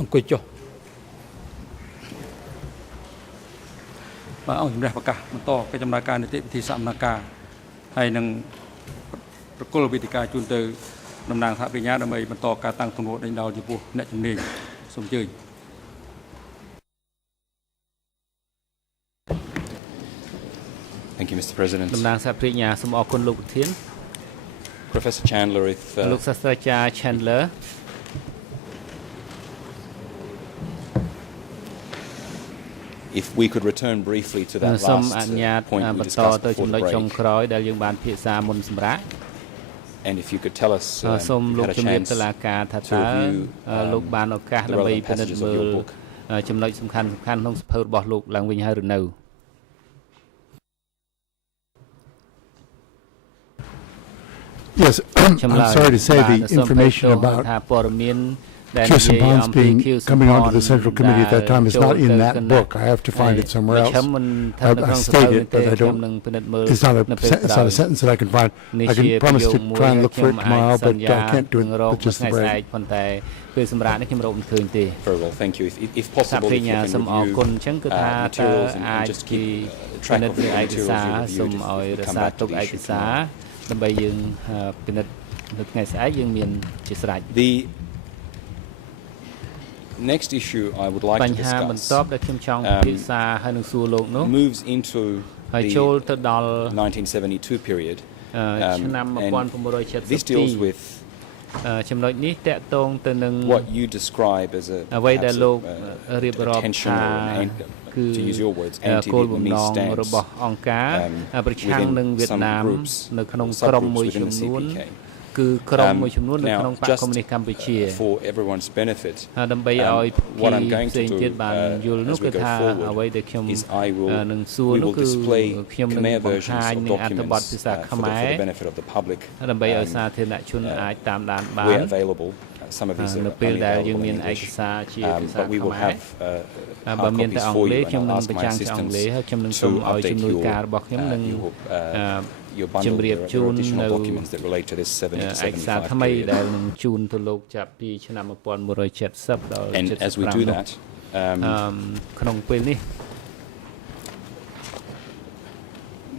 អង្គុយចុះបាទអង្គជំនះប្រកាសបន្តកិច្ចដំណើរការនីតិវិធីសកម្មភាពហើយនឹងប្រគល់វេទិកាជូនទៅតំណាងសហប្រញ្ញាដើម្បីបន្តការតាំងទំនួលដេញដោលចំពោះអ្នកជំនាញសូមអញ្ជើញ Thank you, Mr. President. តំណាងសហប្រញ្ញាសូមអរគុណលោកប្រធាន Professor Chandler, លោកសាស្ត្រាចារ្យ Chandler if we could return briefly to that សូម last អនុញ្ញាត point we បន្ត discussed ទៅ before ចំណុ the ចចុង break, ក្រោយដែលយើងបានពិភាក្សាមុនសម្រាប់ and if you could tell us សូម if លោក you had a ជំរាប chance តុលាការថា to តើ review លោកបានឱកាស the ដើម្បី relevant ពិនិត្យ passages មើ of your ល book. ចំណុចសំខាន់ក្នុងសភៅរបស់លោកឡើងវិញហើយឬនៅ Yes, I'm sorry to say the information about Kirsten Bonds coming onto the Central Committee at that time is not in that book. I have to find it somewhere else. I state it, but I don't. It's not a sentence that I can find. I can promise to try and look for it tomorrow, but I can't do it with just the break. Very well, thank you. If possible, if you can review materials and just keep track of the materials you reviewed, if you come back to the issue tomorrow. ដើម្បីយើងពិនិត្យនៅថ្ងៃស្អែកយើងមានជាស្រេច The next issue I would like to បញ្ហាបន្ទាប់ discuss ដែលខ្ញុំចង់ពិភាក្សាហើយនឹងសួរលោកនោះ moves into ហើយ the ចូលទៅដល់ 1972 period. ឆ្នាំ And this deals with ចំណុចនេះតកតងទៅនឹង what you describe as a អ្វីដែលលោករៀបរាប់ថា attention or គឺ to use your words គោលបំណ anti-Vietnamese ង stance របស់អង្គការប្រឆាំងនឹងវៀតណាម នៅក្នុង some ក្រុម groups មួយ within ចំ the នួន CPK. គឺក្រុមមួយចំនួននៅក្នុង Now, បក just កុម្មុយនីសកម្ពុជា for everyone's benefit, ដើម្បីឲ្យ what I'm going ផ្សេង to ទៀត do បានយល់នោះ as គឺ we go ថាអ្វី forward ដែលខ្ញុំ is I will នឹងសួរ we នោះ will គឺ display ខ្ញុំនឹង Khmer បង្ versions ហាញ of នឹងអត្ថបទ documents ភាសាខ្ for មែ the រ benefit of the public ដើម្បីឲ្យសាធារណជនអាចតាមដានបាន where available. Some of these នៅ are ពេលដែល only យើង available មាន in ឯក English. សារជាភាសា But we ខ្ will មែរ have បើ hard មានតែ copies អង់ for គ្លេស you, ខ្ញុំ and នឹង I'll ask បញ្ my ចាំងជាអង់គ្លេស assistants ហើយខ្ញុំនឹង to សូមឲ្យជំ update នួយ your ការរបស់ខ្ញុំនឹង your bundle. ជំរាប There ជូ are ន additional នៅ documents that relate to this 70 to ឯកសារ 75 ថ្មី period. ដែលនឹងជូនទៅលោកចាប់ពីឆ្នាំ1170ដល់ And as we do 75 that, ក្នុងពេលនេះ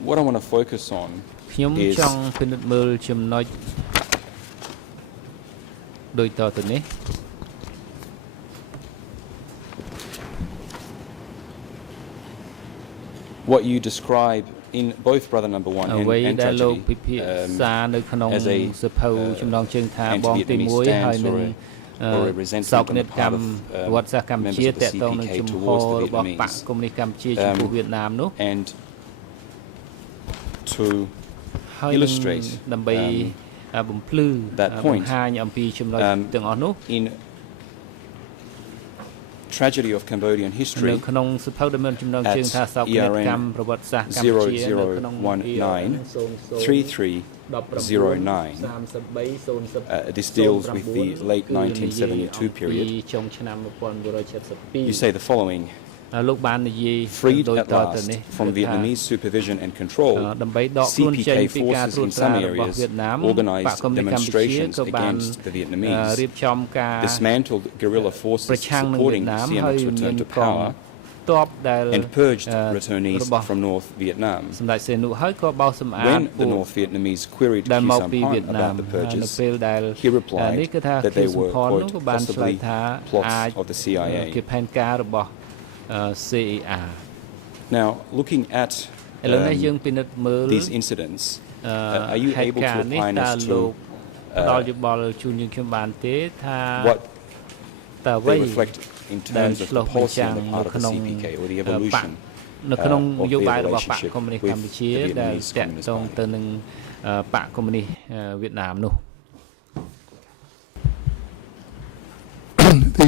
what I want to focus on ខ្ញុំ is ចង់ពិនិត្យមើលចំណុចដូចតទៅនេះ what you describe in both brother number 1 អ្វី and ដែលលោក tragedy ពិភាក្សានៅក្នុង as a សភៅចំណងជើងថាបងទី anti-Vietnamese 1 ហើយ stance នឹង or a resentment សោក on និ the ត part កម្ម of វត្តសាសកម្ពុជា members of the តកតងនឹង CPK ជំហ towards the ររបស់បក Vietnamese. កុម្មុយនីសកម្ពុជាចំពោះវៀតណាមនោះ And to ហើយនឹង illustrate ដើម្បីបំភ្លឺ that បង្ point ហាញអំពីចំណុចទាំងអស់នោះ in Tragedy of Cambodian នៅ History ក្នុងសភៅដែលមានចំណងជើងថាសោកនិតកម្មប្រវត្តិសាស្ត្រកម្ពុជានៅក្នុង 00193309 this deals with the late 1972 period. ចុងឆ្នាំ You say the following: លោកបាននិយាយ freed ដោយ at តទៅ last នេះ from គឺថា Vietnamese supervision and control, ដើម្បីដកខ្លួនចេញ CPK ពីការ forces ត្រួត in ត្រា some របស់ areas វៀតណាមបក organized កុម្មុយនីសកម្ពុជា demonstrations ក៏បាន against the Vietnamese, រៀបចំការ dismantled guerrilla ប្រ forces ឆាំងនឹងវៀ supporting តណាម Siem ហើយ Reap's មាន return to កង power, ទ័ពដែល and purged returnees របស់ from North Vietnam. សម្ដេចសៀនុហើយក៏បោសសម្អាត When ពួ the ក North Vietnamese queried ដែល Khieu មកពីវៀត Samphan ណាម about the នៅ purges, ពេលដែល he replied នេះគឺថា that ខៀ they វសំ were, ផននោះ quote, ក៏បានឆ្លើយ possibly ថា plots អាច of the CIA. ជាផែនការរបស់ CER Now, looking at ឥឡូវនេះយើងពិនិត្យមើល these incidents, are you ហេតុ able ការ to ណ៍នេះ opine តើ as លោក to ផ្ដល់យោបល់ជូនយើងខ្ញុំបានទេថា what តើអ្វី they reflect in ដែល terms of ឆ្លុះ the បញ្ចាំ policy ង on the នៅ part of ក្នុង the CPK or the បក evolution នៅក្នុង of នយោ their បាយរបស់បក relationship កុម្មុយនីស with កម្ពុជា the ដែល Vietnamese តាក់ Communist ទង Party. ទៅនឹងបកកុម្មុយនីសវៀតណាមនោះ The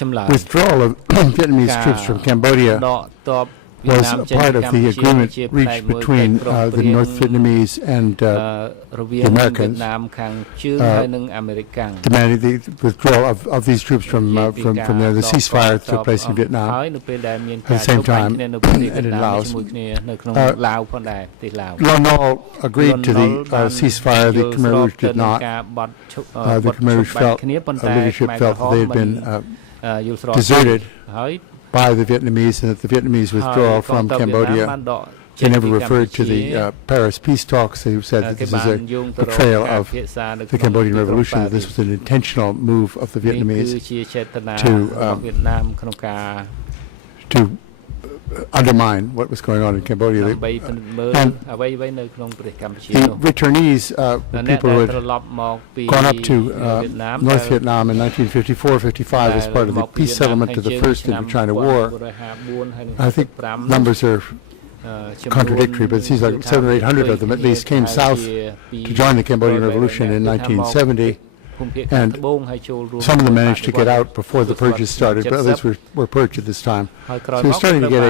ចម្លើយ withdrawal of Vietnamese troops from Cambodia ដកទ័ព was a part of the agreement reached between the North Vietnamese and រវាង the វៀត Americans ណាមខាងជើងហើយនិងអាមេរិកកាំង demanding the withdrawal of these troops from there. The ceasefire took place in Vietnam. ហើយនៅពេលដែលមាន At ការ the same ទប់បាញ់ time, គ្នានៅប្រទេសវៀត and in ណាម Laos. ជាមួយគ្នានៅក្នុងឡាវផងដែរប្រទេសឡាវ Lon Nol agreed to the ceasefire. The Khmer Rouge did not. The Khmer Rouge felt leadership felt that they had been deserted by the Vietnamese, and that the Vietnamese withdrawal from Cambodia, they never referred to the Paris peace talks. They said that this is a betrayal of the Cambodian Revolution, that this was an intentional move of the Vietnamese to undermine what was going on in Cambodia. And the returnees, people who had gone up to North Vietnam in 1954-55 as part of the peace settlement to the First Indochina War, I think numbers are contradictory, but it seems like 700 or 800 of them at least came south to join the Cambodian Revolution in 1970. And some of them managed to get out before the purges started, but others were purged at this time. So we're starting to get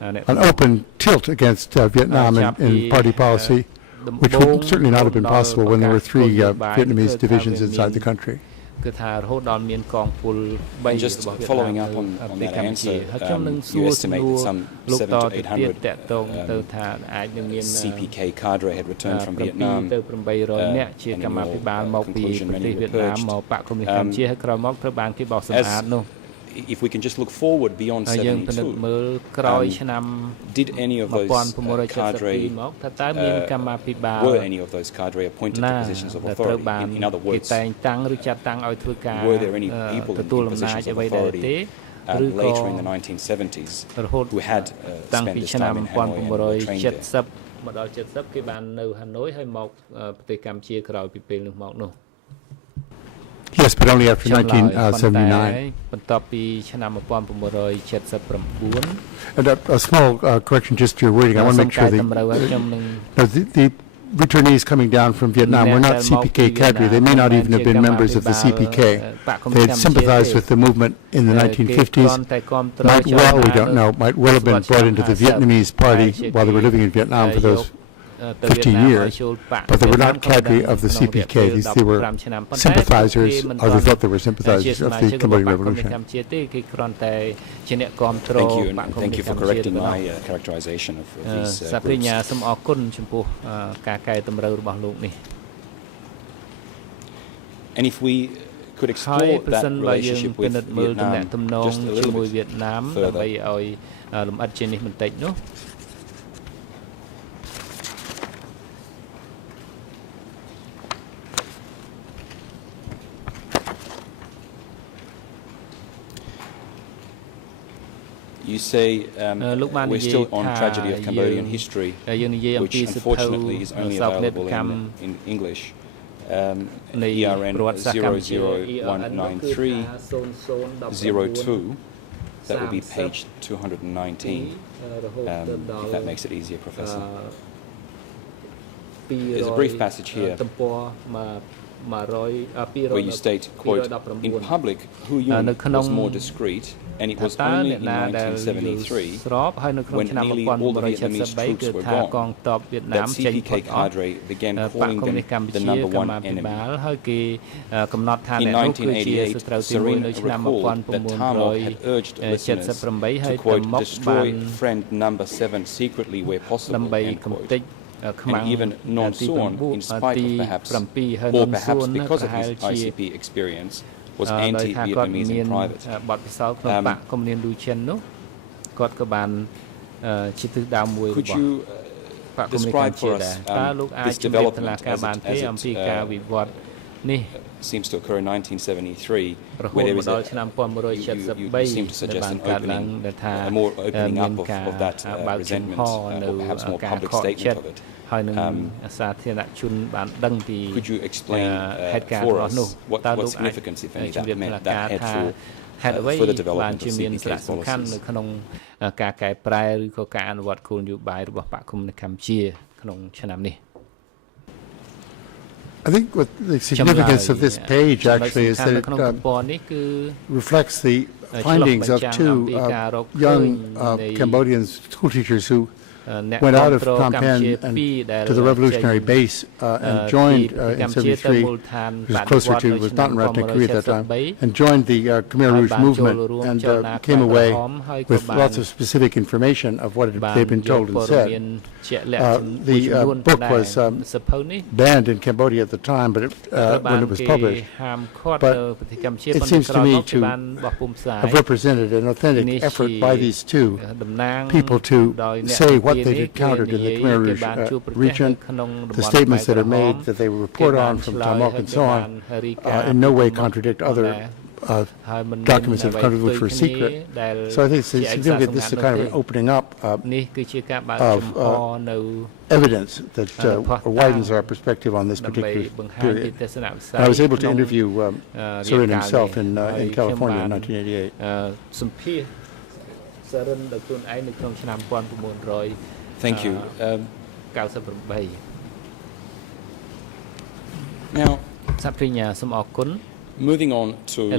an open tilt against Vietnam in party policy, which would certainly not have been possible when there were 3 Vietnamese divisions inside the country. And just following up on that answer, you estimate that some 700 to 800 CPK cadre had returned from Vietnam, and in your conclusion many were purged. If we can just look forward beyond 72, did any of those cadre, were any of those cadre appointed to positions of authority? In other words, were there any people in positions of authority later in the 1970s who had spent this time in Hanoi and were trained there? Yes, but only after 1979. And a small correction just to your wording. I want to make sure the returnees coming down from Vietnam were not CPK cadre. They may not even have been members of the CPK. They had sympathized with the movement in the 1950s. Might well, we don't know, might well have been brought into the Vietnamese party while they were living in Vietnam for those 15 years, but they were not cadre of the CPK. They were sympathizers, or they thought they were sympathizers of the Cambodian Revolution. Thank you, and thank you for correcting my characterization of these groups. And if we could explore that relationship with Vietnam just a little bit further. You say we're still on Tragedy of Cambodian History, which unfortunately is only available in English. ERN 0019302, that would be page 219, if that makes it easier, Professor. There's a brief passage here where you state, quote, in public, Hu Yun was more discreet, and it was only in 1973, when nearly all the Vietnamese troops were gone, that CPK cadre began calling them the number one enemy. In 1988, Serene recalled that Tha had urged listeners to, quote, destroy friend number 7 secretly where possible, end quote. And even Non Suon, in spite of perhaps, or perhaps because of his ICP experience, was anti-Vietnamese in private. Could you describe for us this development as it seems to occur in 1973, where there is you seem to suggest an opening, a more opening up of that resentment, or perhaps more public statement of it. Could you explain for us what significance, if any, that meant, that had for further development of CPK policies? I think what the significance of this page actually is that it reflects the findings of 2 young Cambodian school teachers who went out of Phnom Penh and to the revolutionary base and joined in 73, was closer to, was not in Ratnagiri at that time, and joined the Khmer Rouge movement and came away with lots of specific information of what they'd been told and said. The book was banned in Cambodia at the time, but when it was published. But it seems to me to have represented an authentic effort by these two people to say what they'd encountered in the Khmer Rouge region, the statements that are made that they report on from Tamok and so on, in no way contradict other documents that have come which were secret. So I think it's significant. This is kind of an opening up of evidence that widens our perspective on this particular period. And I was able to interview Sarin himself in California in 1988. Thank you. Now, moving on to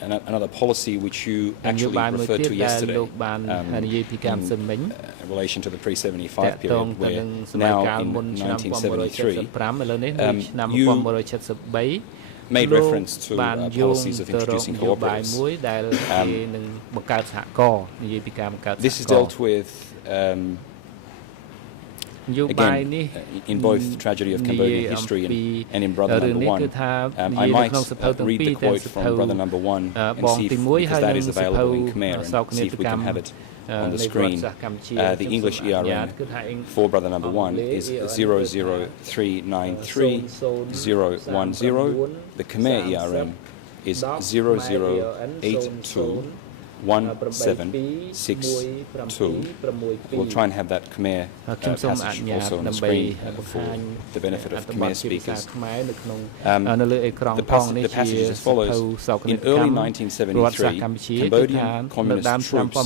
another policy which you actually referred to yesterday in relation to the pre-75 period, where now in 1973 you made reference to policies of introducing cooperatives. This is dealt with again, in both the tragedy of Cambodian history and in Brother Number One. I might read the quote from Brother Number One and see if, because that is available in Khmer, and see if we can have it on the screen. The English ERN for Brother Number One is 00393-010. The Khmer ERN is 00821762. We'll try and have that Khmer passage also on the screen for the benefit of Khmer speakers. The passage is as follows. In early 1973, Cambodian communist troops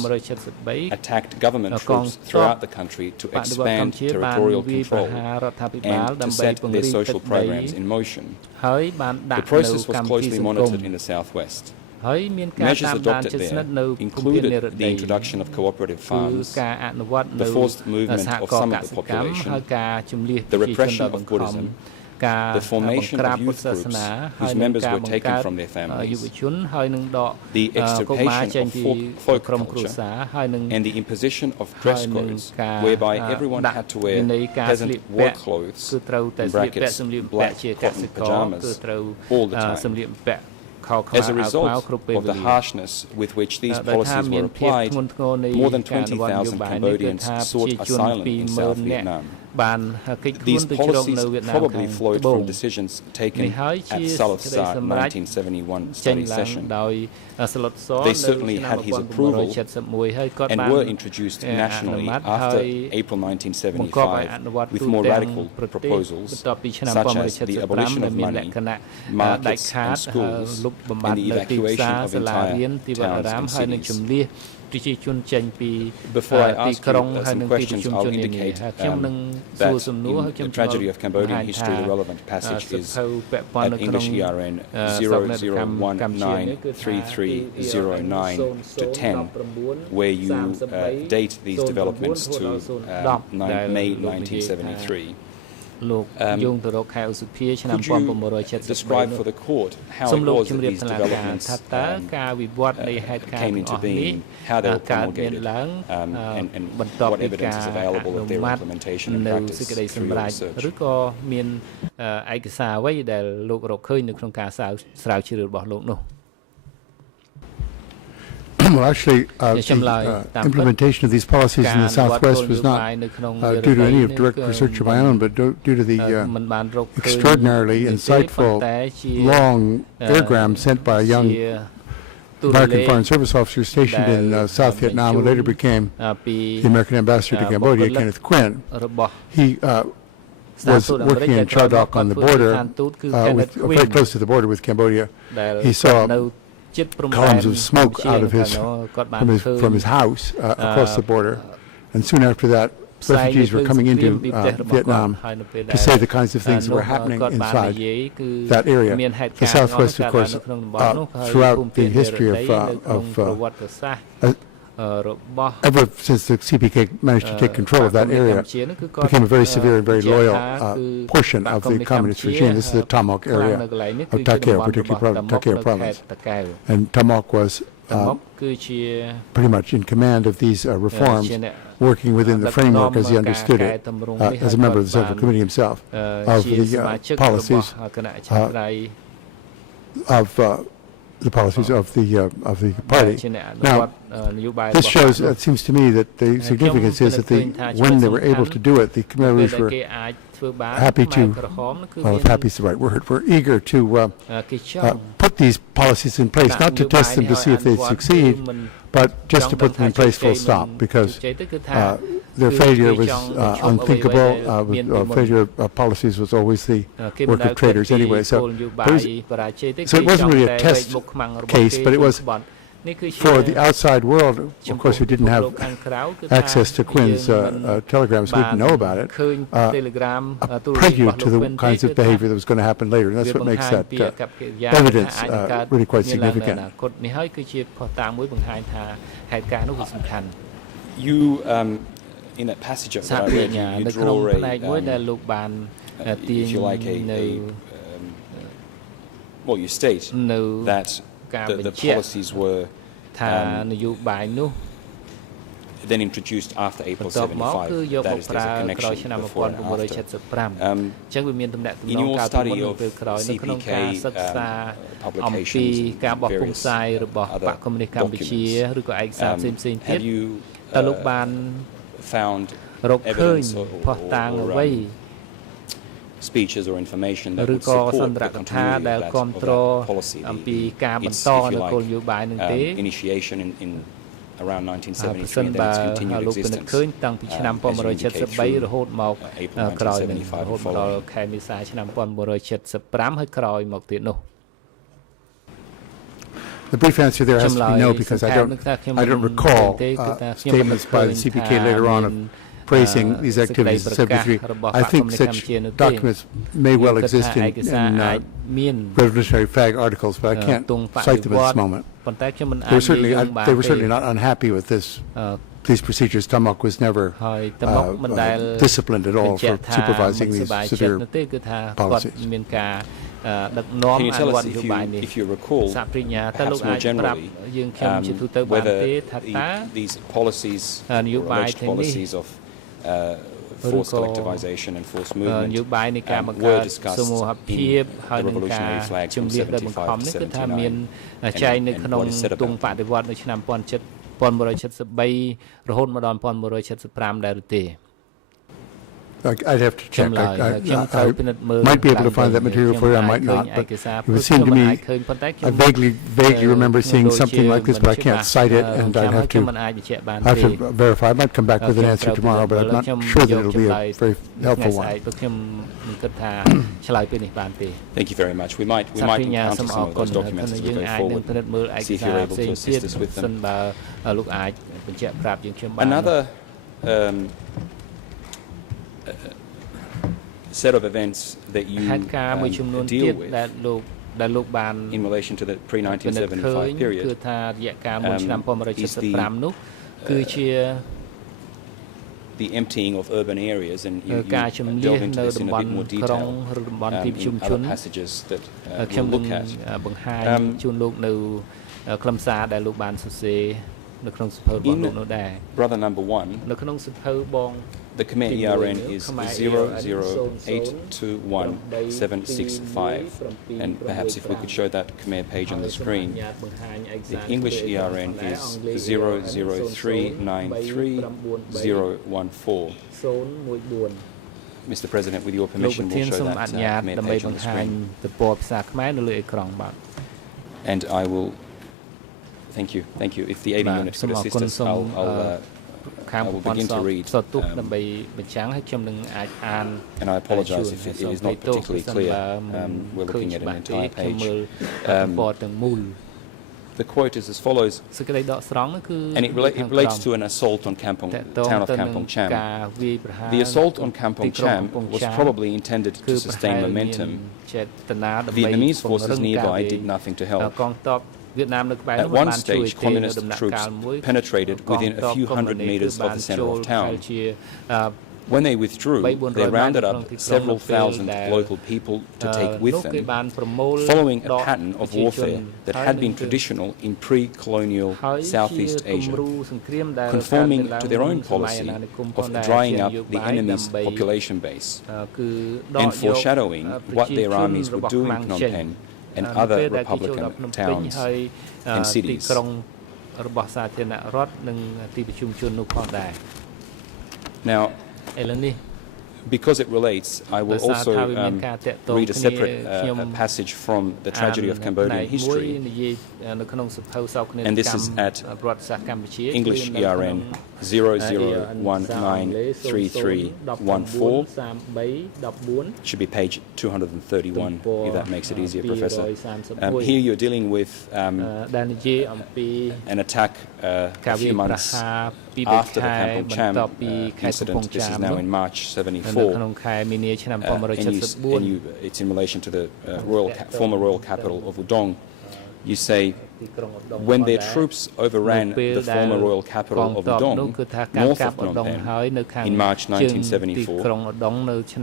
attacked government troops throughout the country to expand territorial control and to set their social programs in motion. The process was closely monitored in the southwest. Measures adopted there included the introduction of cooperative farms, the forced movement of some of the population, the repression of Buddhism, the formation of youth groups whose members were taken from their families, the extirpation of folk culture, and the imposition of dress codes whereby everyone had to wear peasant work clothes, in brackets, black cotton pajamas, all the time. As a result of the harshness with which these policies were applied, more than 20,000 Cambodians sought asylum in South Vietnam. These policies probably flowed from decisions taken at Salot Sa 1971 study session. They certainly had his approval and were introduced nationally after April 1975 with more radical proposals such as the abolition of money, markets and schools, and the evacuation of entire towns and cities. Before I ask you some questions, I'll indicate that in the tragedy of Cambodian history, the relevant passage is at English ERN 00193309-10, where you date these developments to May 1973. Could you describe for the court how it was that these developments came into being, how they were promulgated, and what evidence is available of their implementation and practice through your research? Well, actually, the implementation of these policies in the Southwest was not due to any direct research of my own, but due to the extraordinarily insightful, long airgram sent by a young American Foreign Service officer stationed in South Vietnam, who later became the American ambassador to Cambodia, Kenneth Quinn. He was working in Cha Dok on the border, very close to the border with Cambodia. He saw columns of smoke out of from his house across the border, and soon after that, refugees were coming into Vietnam to say the kinds of things that were happening inside that area. The Southwest, of course, throughout the history of ever since the CPK managed to take control of that area, became a very severe and very loyal portion of the communist regime. This is the Tamok area of Takeo, particularly Takeo province. And Tamok was pretty much in command of these reforms, working within the framework as he understood it, as a member of the Central Committee himself, of the policies of the party. Now, this shows, it seems to me, that the significance is that when they were able to do it, the Khmer Rouge were happy to, well, if happy is the right word, were eager to put these policies in place, not to test them to see if they'd succeed, but just to put them in place full stop, because their failure was unthinkable. Failure of policies was always the work of traitors anyway. So it wasn't really a test case, but it was for the outside world, of course, who didn't have access to Quinn's telegrams, who didn't know about it, a prelude to the kinds of behavior that was going to happen later. And that's what makes that evidence really quite significant. You, in that passage that I read, you draw if you like, well, you state that the policies were then introduced after April 75. That is, there's a connection before and after. In your study of CPK publications and various other documents, have you found evidence or speeches or information that would support the continuity of that policy, its, if you like, initiation in around 1973 and then its continued existence as you indicate through April 1975 and following. The brief answer there has to be no, because I don't recall statements by the CPK later on of praising these activities in 73. I think such documents may well exist in revolutionary flag articles, but I can't cite them at this moment. They were certainly not unhappy with these procedures. Tamok was never disciplined at all for supervising these severe policies. Can you tell us, if you recall, perhaps more generally, whether these policies, alleged policies of forced collectivization and forced movement, were discussed in the revolutionary flags from 75 to 79, and what is said about them? I'd have to check. I might be able to find that material for you, I might not, but it would seem to me, I vaguely remember seeing something like this, but I can't cite it, and I'd have to verify. I might come back with an answer tomorrow, but I'm not sure that it'll be a very helpful one. Thank you very much. We might encounter some of those documents as we go forward. See if you're able to assist us with them. Another set of events that you deal with in relation to the pre-1975 period is the emptying of urban areas, and you delve into this in a bit more detail in other passages that we'll look at. In brother number 1, the Khmer ERN is 0082175, and perhaps if we could show that Khmer page on the screen. The English ERN is 0039314. Mr. President, with your permission, we'll show that Khmer page on the screen. And I will... Thank you. If the AV unit could assist us, I will begin to read. And I apologize if it is not particularly clear. We're looking at an entire page. The quote is as follows, and it relates to an assault on town of Kampong Cham. The assault on Kampong Cham was probably intended to sustain momentum. Vietnamese forces nearby did nothing to help. At one stage, communist troops penetrated within a few hundred meters of the center of town. When they withdrew, they rounded up several thousand local people to take with them, following a pattern of warfare that had been traditional in pre-colonial Southeast Asia, conforming to their own policy of drying up the enemy's population base, and foreshadowing what their armies would do in Phnom Penh and other Republican towns and cities. Now, because it relates, I will also read a separate passage from the tragedy of Cambodian history, and this is at English ERN 00193314. Should be page 231, if that makes it easier, Professor. Here you're dealing with an attack a few months after the Kampong Cham incident. This is now in March 74. It's in relation to the former royal capital of Udong. You say, when their troops overran the former royal capital of Udong, north of Phnom Penh, in March 1974,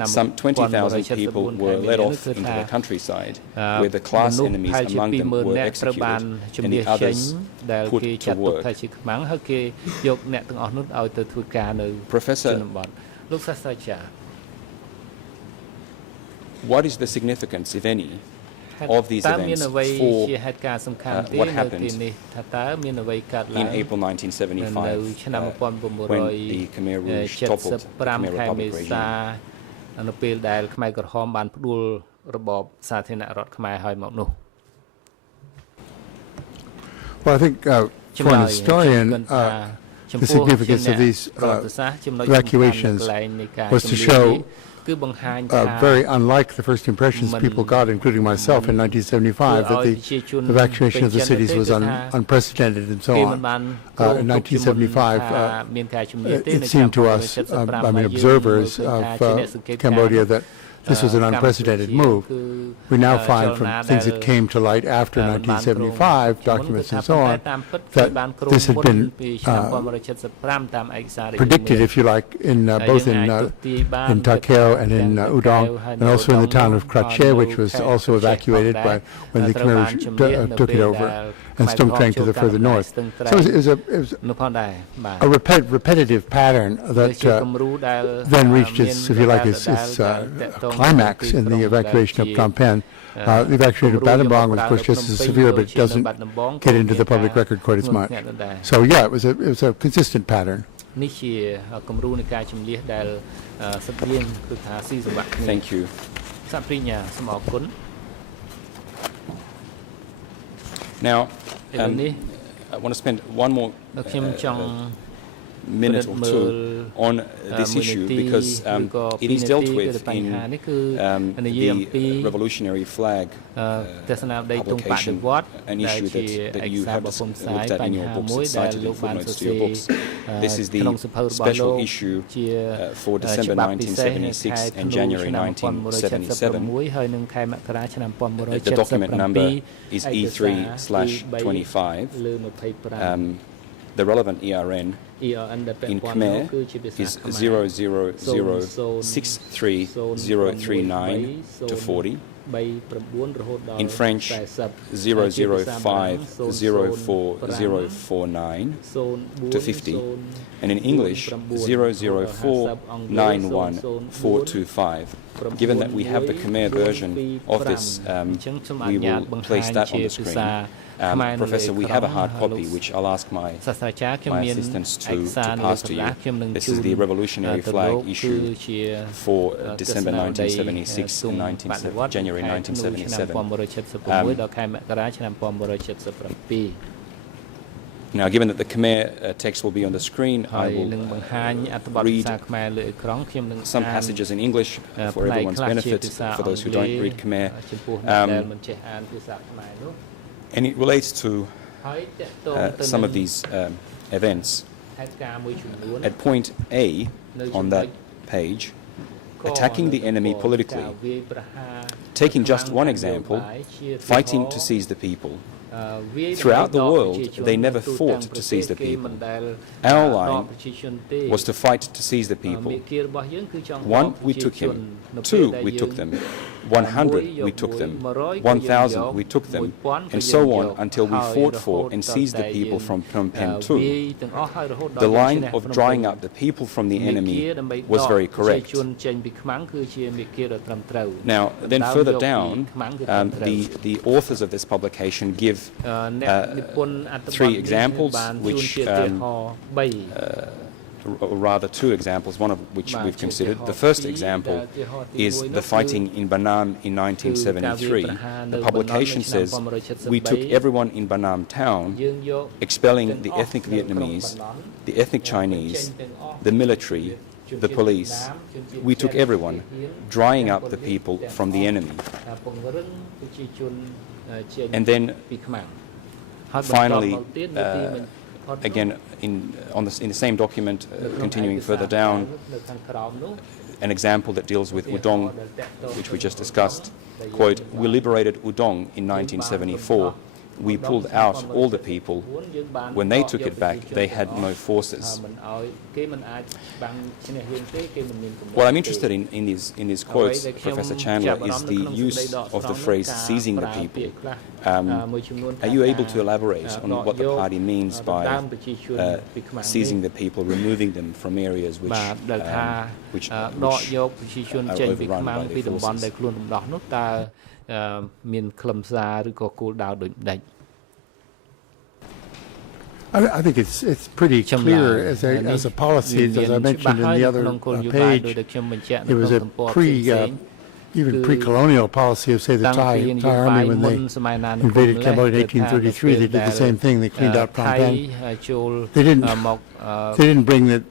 some 20,000 people were led off into the countryside, where the class enemies among them were executed and the others put to work. Professor, what is the significance, if any, of these events for what happened in April 1975 when the Khmer Rouge toppled the Khmer Republic regime? Well, I think for an historian, the significance of these evacuations was to show very unlike the first impressions people got, including myself in 1975, that the evacuation of the cities was unprecedented and so on. In 1975, it seemed to us, observers of Cambodia, that this was an unprecedented move. We now find from things that came to light after 1975, documents and so on, that this had been predicted, if you like, in both in Ta Keo and in Udong, and also in the town of Krache, which was also evacuated when the Khmer Rouge took it over, and Stung Treng to the further north. So it was a repetitive pattern that then reached its, if you like, its climax in the evacuation of Phnom Penh. The evacuation of Battambang was, of course, just as severe, but it doesn't get into the public record quite as much. So yeah, it was a consistent pattern. Thank you. Now, I want to spend one more minute or two on this issue because it is dealt with in the revolutionary flag publication, an issue that you have looked at in your books, it's cited in footnotes to your books. This is the special issue for December 1976 and January 1977. The document number is E3/25. The relevant ERN in Khmer is 00063039 to 40. In French, 0050449 to 50. And in English, 00491 Given that we have the Khmer version of this, we will place that on the screen. Professor, we have a hard copy, which I'll ask my assistants to pass to you. This is the revolutionary flag issue for December 1976 and January 1977. Now, given that the Khmer text will be on the screen, I will read some passages in English for everyone's benefit, for those who don't read Khmer. And it relates to some of these events. At point A on that page, attacking the enemy politically. Taking just one example, fighting to seize the people. Throughout the world, they never fought to seize the people. Our line was to fight to seize the people. 1, we took him. 2, we took them. 100, we took them. 1,000, we took them. And so on until we fought for and seized the people from Phnom Penh too. The line of drying up the people from the enemy was very correct. Now, then further down, the authors of this publication give 3 examples, which or rather 2 examples, one of which we've considered. The first example is the fighting in Banam in 1973. The publication says, we took everyone in Banam town, expelling the ethnic Vietnamese, the ethnic Chinese, the military, the police. We took everyone, drying up the people from the enemy. And then finally, again, in the same document, continuing further down, an example that deals with Udong, which we just discussed, quote, we liberated Udong in 1974. We pulled out all the people. When they took it back, they had no forces. What I'm interested in these quotes, Professor Chandler, is the use of the phrase seizing the people. Are you able to elaborate on what the party means by seizing the people, removing them from areas which are overrun by the forces? I think it's pretty clear as a policy, as I mentioned in the other page. It was a even pre-colonial policy of, say, the Thai Army when they invaded Cambodia in 1833. They did the same thing. They cleaned out Phnom Penh. They didn't bring the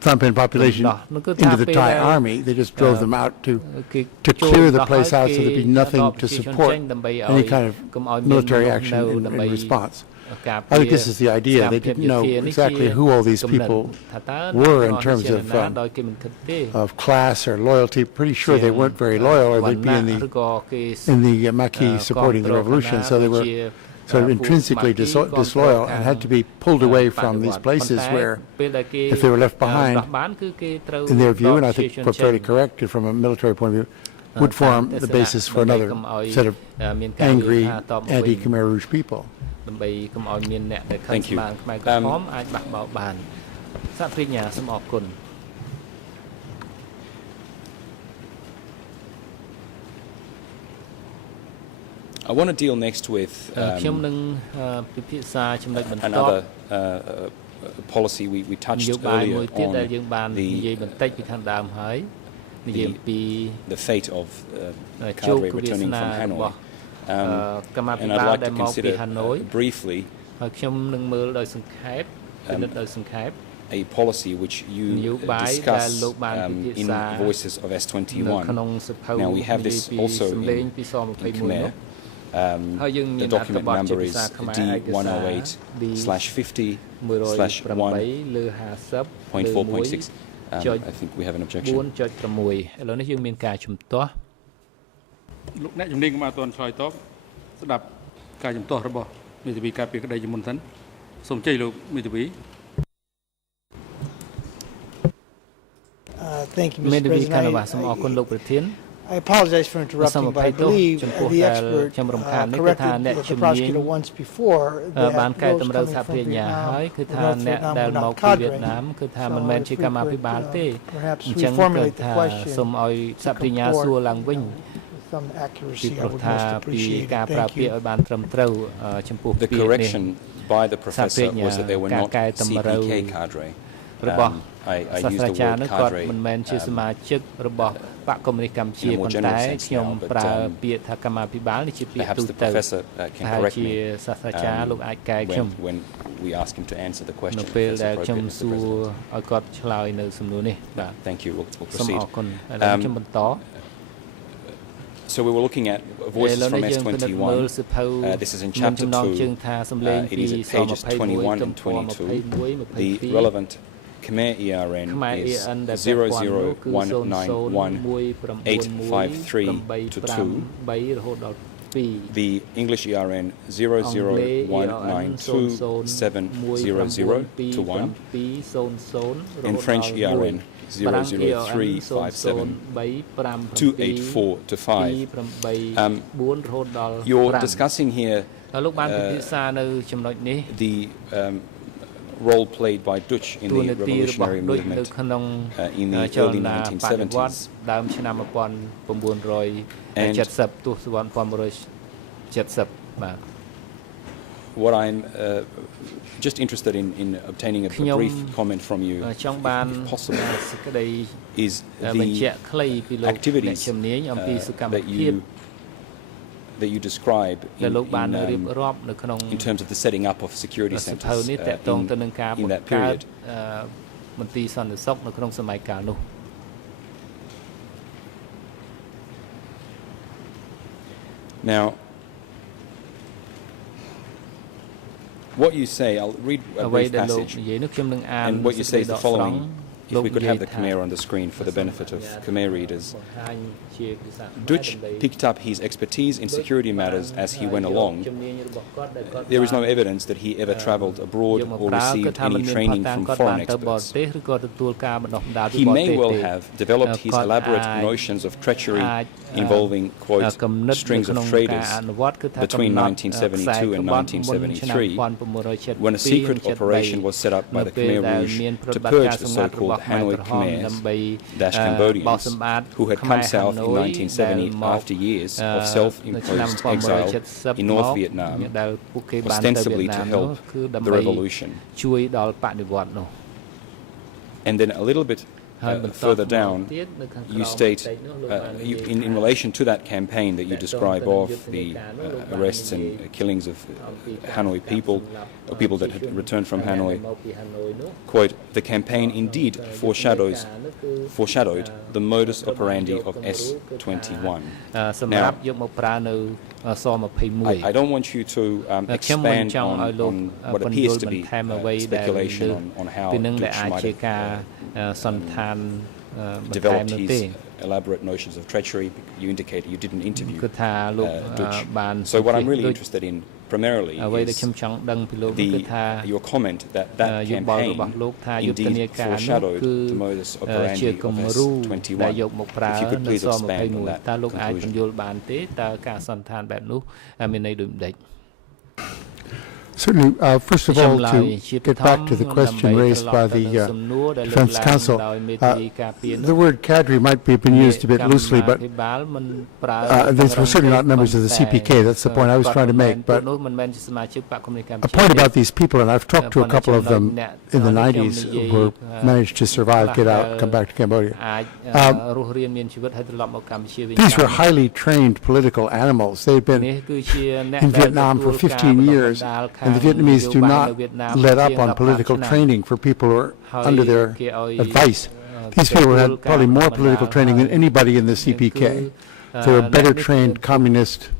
Phnom Penh population into the Thai army. They just drove them out to clear the place out so there'd be nothing to support any kind of military action in response. I think this is the idea. They didn't know exactly who all these people were in terms of class or loyalty. Pretty sure they weren't very loyal, or they'd be in the Maquis supporting the revolution. So they were sort of intrinsically disloyal and had to be pulled away from these places where, if they were left behind, in their view, and I think we're fairly correct from a military point of view, would form the basis for another set of angry anti-Khmer Rouge people. Thank you. I want to deal next with another policy we touched earlier on, the fate of cadre returning from Hanoi. And I'd like to consider briefly a policy which you discuss in Voices of S21. Now we have this also in Khmer. The document number is D108/50/1.4.6. I think we have an objection. លោកអ្នកជំនាញក៏មកអត់ទាន់ឆ្លើយតបស្ដាប់ការជំទាស់របស់មេធាវីការពារក្តីជាមុនសិនសូមជ័យលោកមេធាវី Thank you, Mr. President. I apologize for interrupting, but I believe the expert corrected the prosecutor once before that those coming from Vietnam were not cadre. Perhaps reformulate the question to comport some accuracy. I would most appreciate it. Thank you. The correction by the professor was that they were not CPK cadre. I used the word cadre in a more general sense now, but perhaps the professor can correct me when we ask him to answer the question. Thank you. We'll proceed. So we were looking at Voices from S21. This is in Chapter 2. It is at pages 21 and 22. The relevant Khmer ERN is 00191-853-2. the English ERN 001927000 to 1, and French ERN 00357 284 to 5. You're discussing here the role played by Dutch in the revolutionary movement in the early 1970s. And what I'm just interested in obtaining a brief comment from you, if possible, is the activities that you describe in terms of the setting up of security centers in that period. Now, what you say, I'll read a brief passage, and what you say is the following. If we could have the Khmer on the screen for the benefit of Khmer readers. Dutch picked up his expertise in security matters as he went along. There is no evidence that he ever traveled abroad or received any training from foreign experts. He may well have developed his elaborate notions of treachery involving, quote, strings of traders between 1972 and 1973, when a secret operation was set up by the Khmer Rouge to purge the so-called Hanoi Khmers, Cambodians, who had come south in 1970 after years of self-imposed exile in North Vietnam, ostensibly to help the revolution. And then a little bit further down, you state, in relation to that campaign that you describe of the arrests and killings of Hanoi people, or people that had returned from Hanoi, quote, the campaign indeed foreshadowed the modus operandi of S21. Now, I don't want you to expand on what appears to be speculation on how Dutch might have developed his elaborate notions of treachery. You indicated you didn't interview Dutch. So what I'm really interested in primarily is your comment that campaign indeed foreshadowed the modus operandi of S21. If you could please expand on that conclusion. Certainly, first of all, to get back to the question raised by the Defense Counsel, the word cadre might have been used a bit loosely, but these were certainly not members of the CPK. That's the point I was trying to make. But a point about these people, and I've talked to a couple of them in the 90s who managed to survive, get out, come back to Cambodia. These were highly trained political animals. They've been in Vietnam for 15 years, and the Vietnamese do not let up on political training for people who are under their advice. These people had probably more political training than anybody in the CPK. They were better trained communist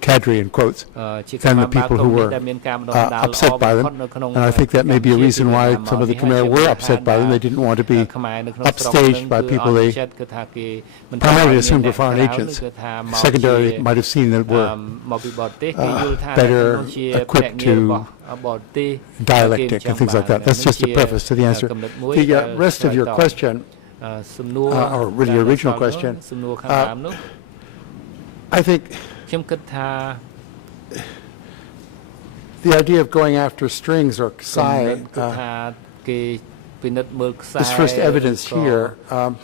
cadre, in quotes, than the people who were upset by them. And I think that may be a reason why some of the Khmer were upset by them. They didn't want to be upstaged by people they primarily assumed were foreign agents. Secondarily, might have seen that were better equipped to dialectic and things like that. That's just a preface to the answer. The rest of your question, or really your original question, I think the idea of going after strings or ksai is first evidenced here, and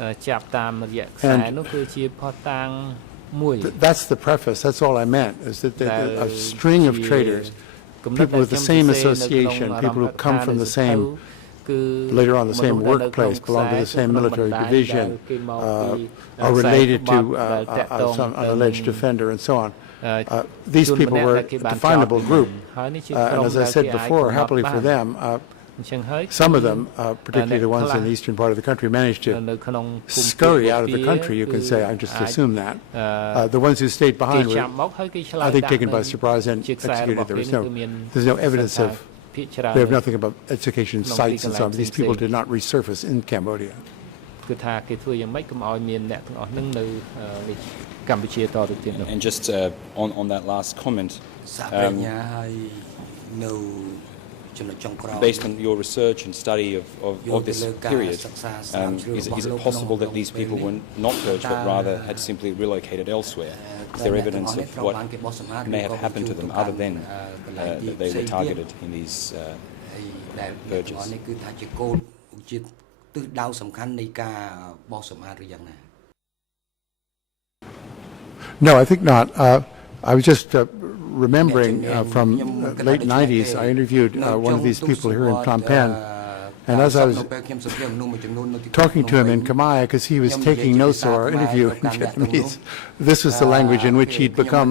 that's the preface. That's all I meant, is that a string of traders, people with the same association, people who come from the same, later on the same workplace, belong to the same military division, are related to an alleged offender, and so on. These people were a definable group, and as I said before, happily for them, some of them, particularly the ones in the eastern part of the country, managed to scurry out of the country, you can say. I just assume that. The ones who stayed behind were, I think, taken by surprise and executed. There's no evidence of, we have nothing about education sites and so on. These people did not resurface in Cambodia. គឺថាគេធ្វើយ៉ាងម៉េចកុំឲ្យមានអ្នកទាំងអស់នឹងនៅកម្ពុជាតទៅទៀតនោះ And just on that last comment, based on your research and study of this period, is it possible that these people were not purged but rather had simply relocated elsewhere? Is there evidence of what may have happened to them other than that they were targeted in these purges? No, I think not. I was just remembering from late 90s, I interviewed one of these people here in Phnom Penh, and as I was talking to him in Khmer, because he was taking notes of our interview in Vietnamese, this was the language in which he'd become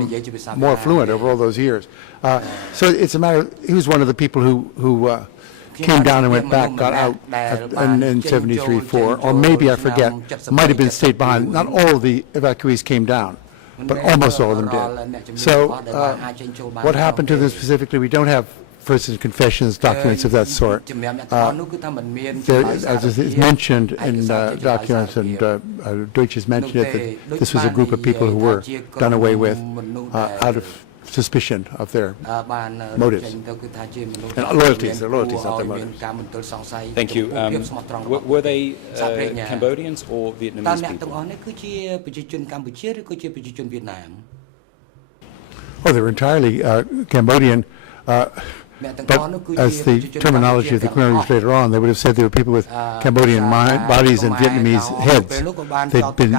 more fluent over all those years. So it's a matter, he was one of the people who came down and went back, got out in 73-4, or maybe, I forget, might have been stayed behind. Not all of the evacuees came down, but almost all of them did. So what happened to them specifically, we don't have, for instance, confessions, documents of that sort. As is mentioned in documents, and Deutsch has mentioned it, that this was a group of people who were done away with out of suspicion of their motives. And loyalties, their loyalties, not their motives. Thank you. Were they Cambodians or Vietnamese people? Oh, they were entirely Cambodian. But as the terminology of the Khmer Rouge later on, they would have said they were people with Cambodian bodies and Vietnamese heads. They'd been,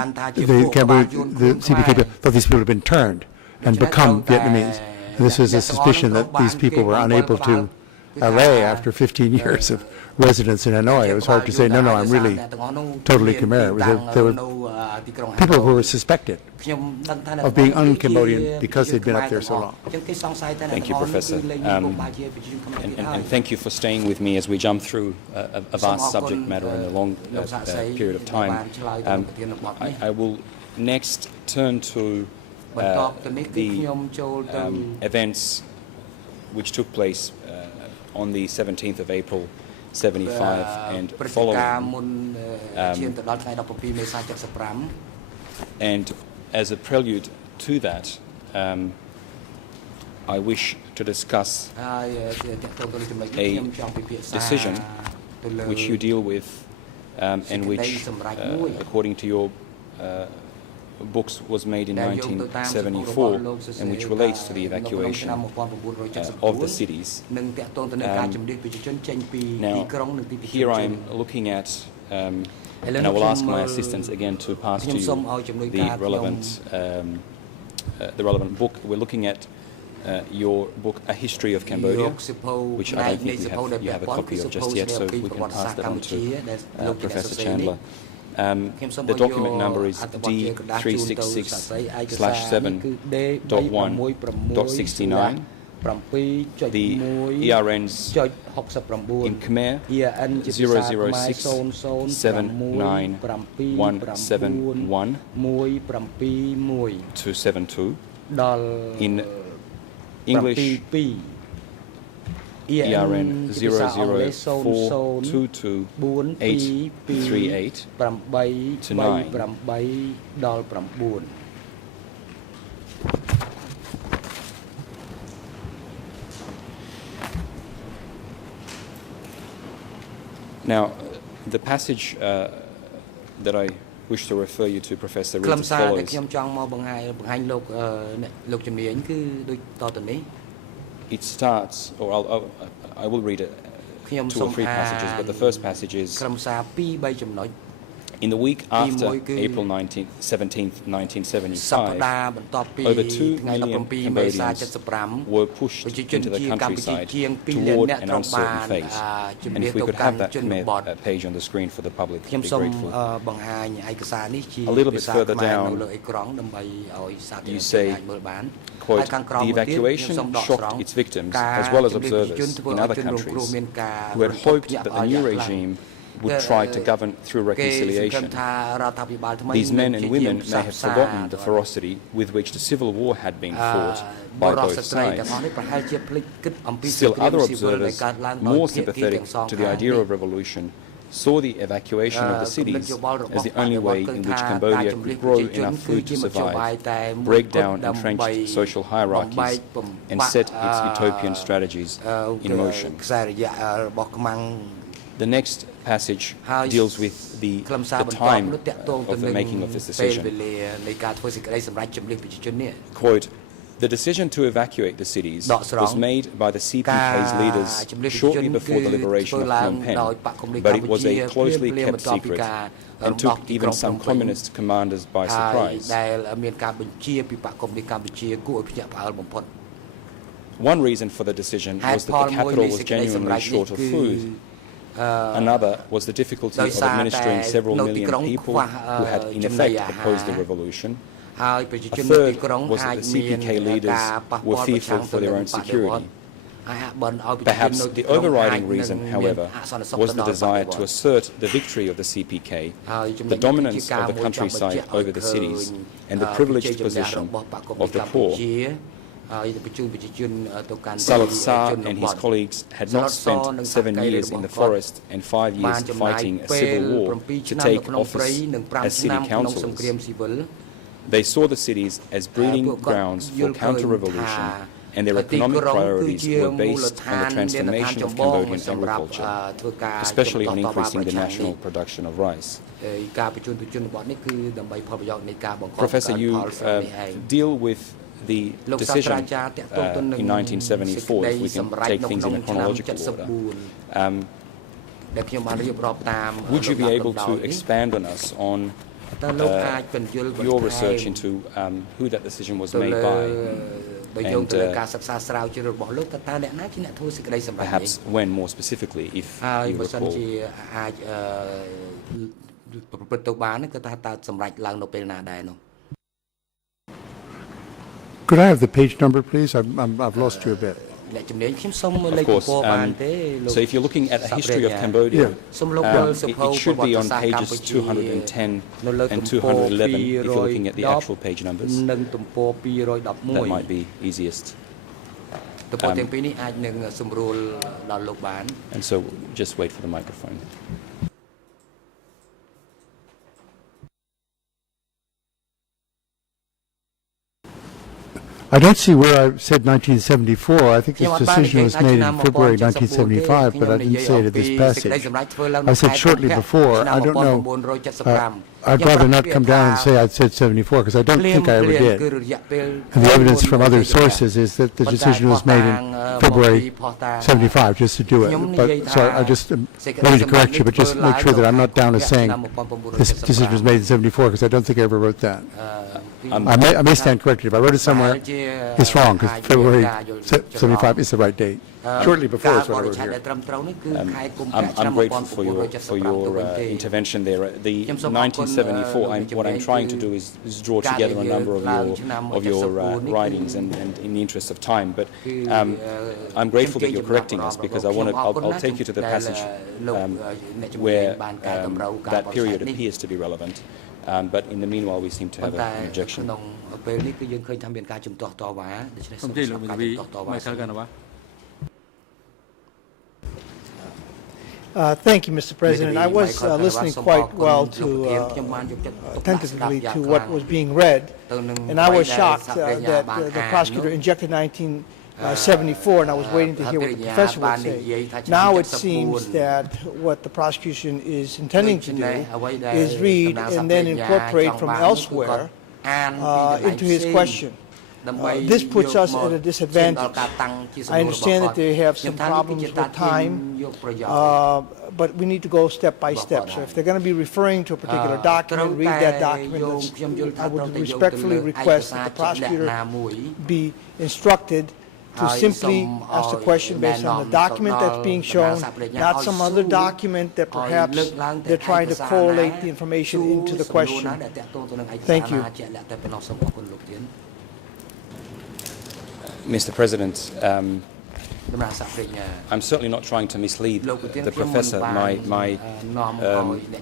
the CPK thought these people had been turned and become Vietnamese. And this was a suspicion that these people were unable to allay after 15 years of residence in Hanoi. It was hard to say, no, I'm really totally Khmer. There were people who were suspected of being un-Cambodian because they'd been up there so long. Thank you, Professor. And thank you for staying with me as we jump through a vast subject matter in a long period of time. I will next turn to the events which took place on the 17th of April 75 and following. And as a prelude to that, I wish to discuss a decision which you deal with and which, according to your books, was made in 1974 and which relates to the evacuation of the cities. Now, here I am looking at, and I will ask my assistants again to pass to you the relevant book. We're looking at your book, A History of Cambodia, which I don't think you have a copy of just yet, so we can pass that on to Professor Chandler. The document number is D366/7.1.69. The ERNs in Khmer 006-79171-272. In English, ERN 0022838-9. Now, the passage that I wish to refer you to, Professor, reads as follows. It starts, or I will read 2 or 3 passages, but the first passage is, in the week after April 17th, 1975, over 2 million Cambodians were pushed into the countryside toward an uncertain fate. And if we could have that page on the screen for the public, I'd be grateful. A little bit further down, you say, quote, the evacuation shocked its victims as well as observers in other countries who had hoped that the new regime would try to govern through reconciliation. These men and women may have forgotten the ferocity with which the civil war had been fought by both sides. Still, other observers, more sympathetic to the idea of revolution, saw the evacuation of the cities as the only way in which Cambodia could grow enough food to survive, break down entrenched social hierarchies, and set its utopian strategies in motion. The next passage deals with the time of the making of this decision. Quote, "The decision to evacuate the cities was made by the CPK's leaders shortly before the liberation of Phnom Penh, but it was a closely kept secret and took even some communist commanders by surprise. One reason for the decision was that the capital was genuinely short of food. Another was the difficulty of administering several million people who had in effect opposed the revolution. A third was that the CPK leaders were fearful for their own security. Perhaps the overriding reason, however, was the desire to assert the victory of the CPK, the dominance of the countryside over the cities, and the privileged position of the poor. Saloth Sa and his colleagues had not spent 7 years in the forest and 5 years fighting a civil war to take office as city councillors. They saw the cities as breeding grounds for counter-revolution, and their economic priorities were based on the transformation of Cambodian agriculture, especially on increasing the national production of rice. Professor, you deal with the decision in 1974, if we can take things in a chronological order. Would you be able to expand on us on your research into who that decision was made by, and perhaps when, more specifically, if you recall? Could I have the page number, please? I've lost you a bit. Of course. So if you're looking at a history of Cambodia, it should be on pages 210 and 211 if you're looking at the actual page numbers. That might be easiest. And so just wait for the microphone. I don't see where I said 1974. I think this decision was made in February 1975, but I didn't say it in this passage. I said shortly before. I don't know. I'd rather not come down and say I said 74, because I don't think I ever did. And the evidence from other sources is that the decision was made in February 75, just to do it. But so I just ready to correct you, but just make sure that I'm not down as saying this decision was made in 74, because I don't think I ever wrote that. I may stand corrected. If I wrote it somewhere, it's wrong, because February 75 is the right date. Shortly before is what I wrote here. I'm grateful for your intervention there. The 1974. What I'm trying to do is draw together a number of your writings, and in the interest of time. But I'm grateful that you're correcting us, because I'll take you to the passage where that period appears to be relevant. But in the meanwhile, we seem to have an objection. Thank you, Mr. President. I was listening quite well to attentively to what was being read, and I was shocked that the prosecutor injected 1974, and I was waiting to hear what the professor would say. Now it seems that what the prosecution is intending to do is read and then incorporate from elsewhere into his question. This puts us at a disadvantage. I understand that they have some problems with time, but we need to go step by step. So if they're going to be referring to a particular document, read that document. I would respectfully request that the prosecutor be instructed to simply ask the question based on the document that's being shown, not some other document that perhaps they're trying to correlate the information into the question. Thank you. Mr. President, I'm certainly not trying to mislead the professor. My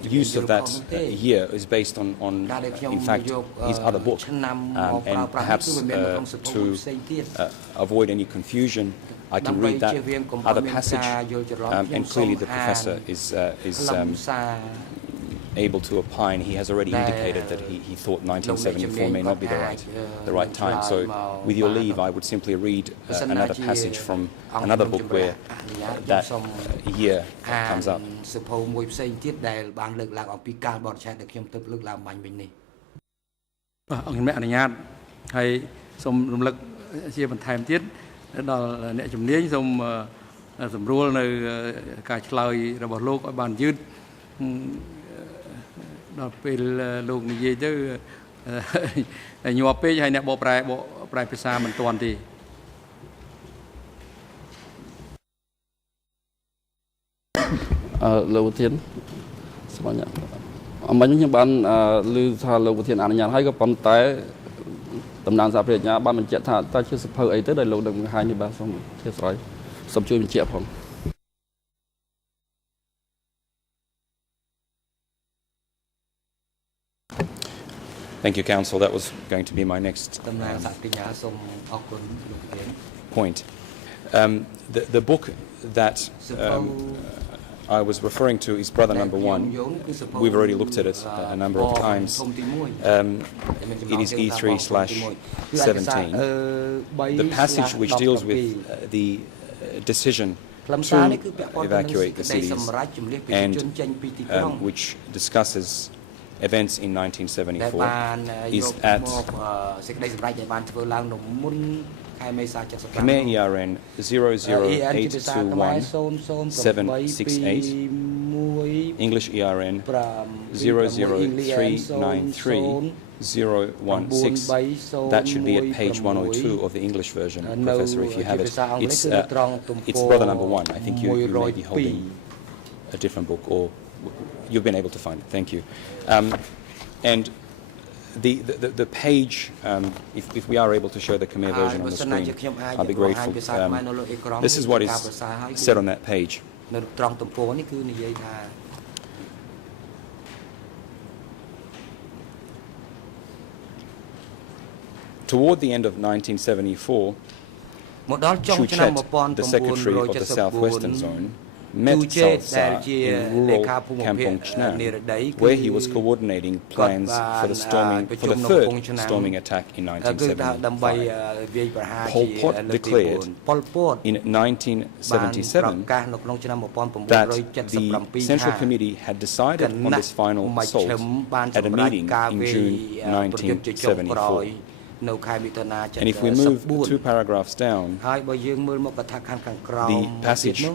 use of that year is based on in fact, his other book. And perhaps to avoid any confusion, I can read that other passage, and clearly the professor is able to opine. He has already indicated that he thought 1974 may not be the right time. So, with your leave, I would simply read another passage from another book where that year comes up. អង្គអ្នកអនុញ្ញាតហើយសូមរំលឹកជាបន្ថែមទៀតដល់អ្នកជំនាញសូមសម្រួលនៅការឆ្លើយរបស់លោកឲ្យបានយឺតដល់ពេលលោកនិយាយទៅញាប់ពេកហើយអ្នកបកប្រែភាសាមិនទាន់ទេ លោកប្រធានស្មានអមិញខ្ញុំបានឮថាលោកប្រធានអនុញ្ញាតហើយក៏ប៉ុន្តែតំណាងសហប្រញ្ញាបានបញ្ជាក់ថាតើជាសភៅអីទៅដែលលោកនឹងបង្ហាញនេះបាទសូមអធិស្ឋានសូមជួយបញ្ជាក់ផង Thank you, Council. That was going to be my next point. The book that I was referring to is Brother Number One. We've already looked at it a number of times. It is E3/17. The passage which deals with the decision to evacuate the cities and which discusses events in 1974 is at Khmer ERN 00821-768, English ERN 00393-016. That should be at page 102 of the English version, Professor, if you have it. It's Brother Number One. I think you may be holding a different book, or you've been able to find it. Thank you. And the page, if we are able to show the Khmer version on the screen, I'll be grateful. This is what is said on that page. Toward the end of 1974, Chu Chet, the secretary of the Southwestern Zone, met Salsa in rural Kampong Chhnam, where he was coordinating plans for the third storming attack in 1975. Pol Pot declared in 1977 that the Central Committee had decided on this final assault at a meeting in June 1974. And if we move 2 paragraphs down, the passage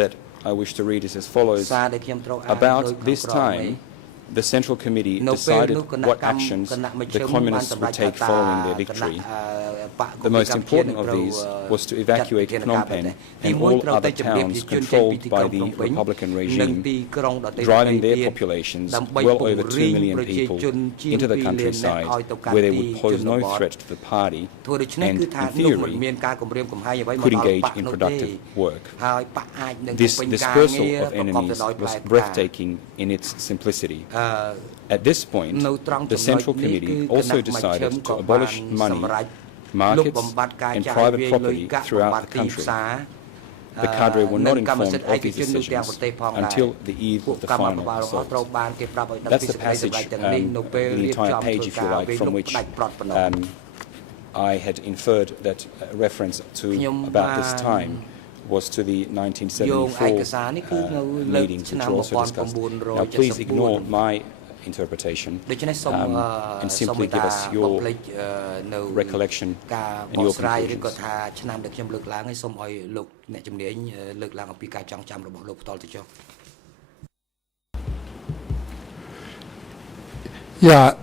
that I wish to read is as follows. About this time, the Central Committee decided what actions the Communists would take following their victory. The most important of these was to evacuate Phnom Penh and all other towns controlled by the Republican regime, driving their populations, well over 2 million people, into the countryside where they would pose no threat to the party and, in theory, could engage in productive work. This dispersal of enemies was breathtaking in its simplicity. At this point, the Central Committee also decided to abolish money, markets, and private property throughout the country. The cadre were not informed of these decisions until the eve of the final assault. That's the passage, the entire page, if you like, from which I had inferred that reference to about this time was to the 1974 meetings, which were also discussed. Now, please ignore my interpretation and simply give us your recollection and your conclusions. Yeah,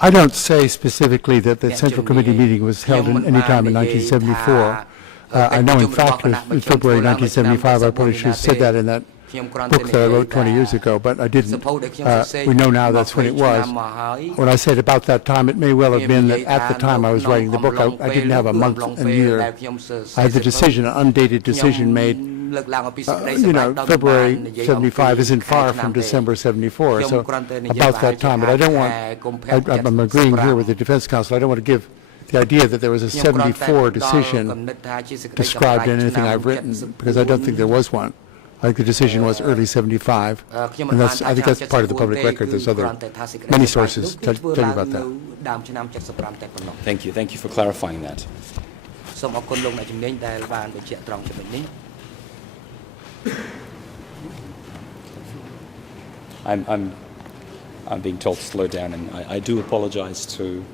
I don't say specifically that the Central Committee meeting was held in any time in 1974. I know, in fact, in February 1975, I probably should have said that in that book that I wrote 20 years ago, but I didn't. We know now that's when it was. When I said about that time, it may well have been that at the time I was writing the book, I didn't have a month and year. I had the decision, an undated decision made. February 75 isn't far from December 74, so about that time. But I don't want, I'm agreeing here with the Defense Council, I don't want to give the idea that there was a 74 decision described in anything I've written, because I don't think there was one. I think the decision was early 75, and I think that's part of the public record. There's many sources tell you about that. Thank you for clarifying that. I'm being told to slow down, and I do apologize to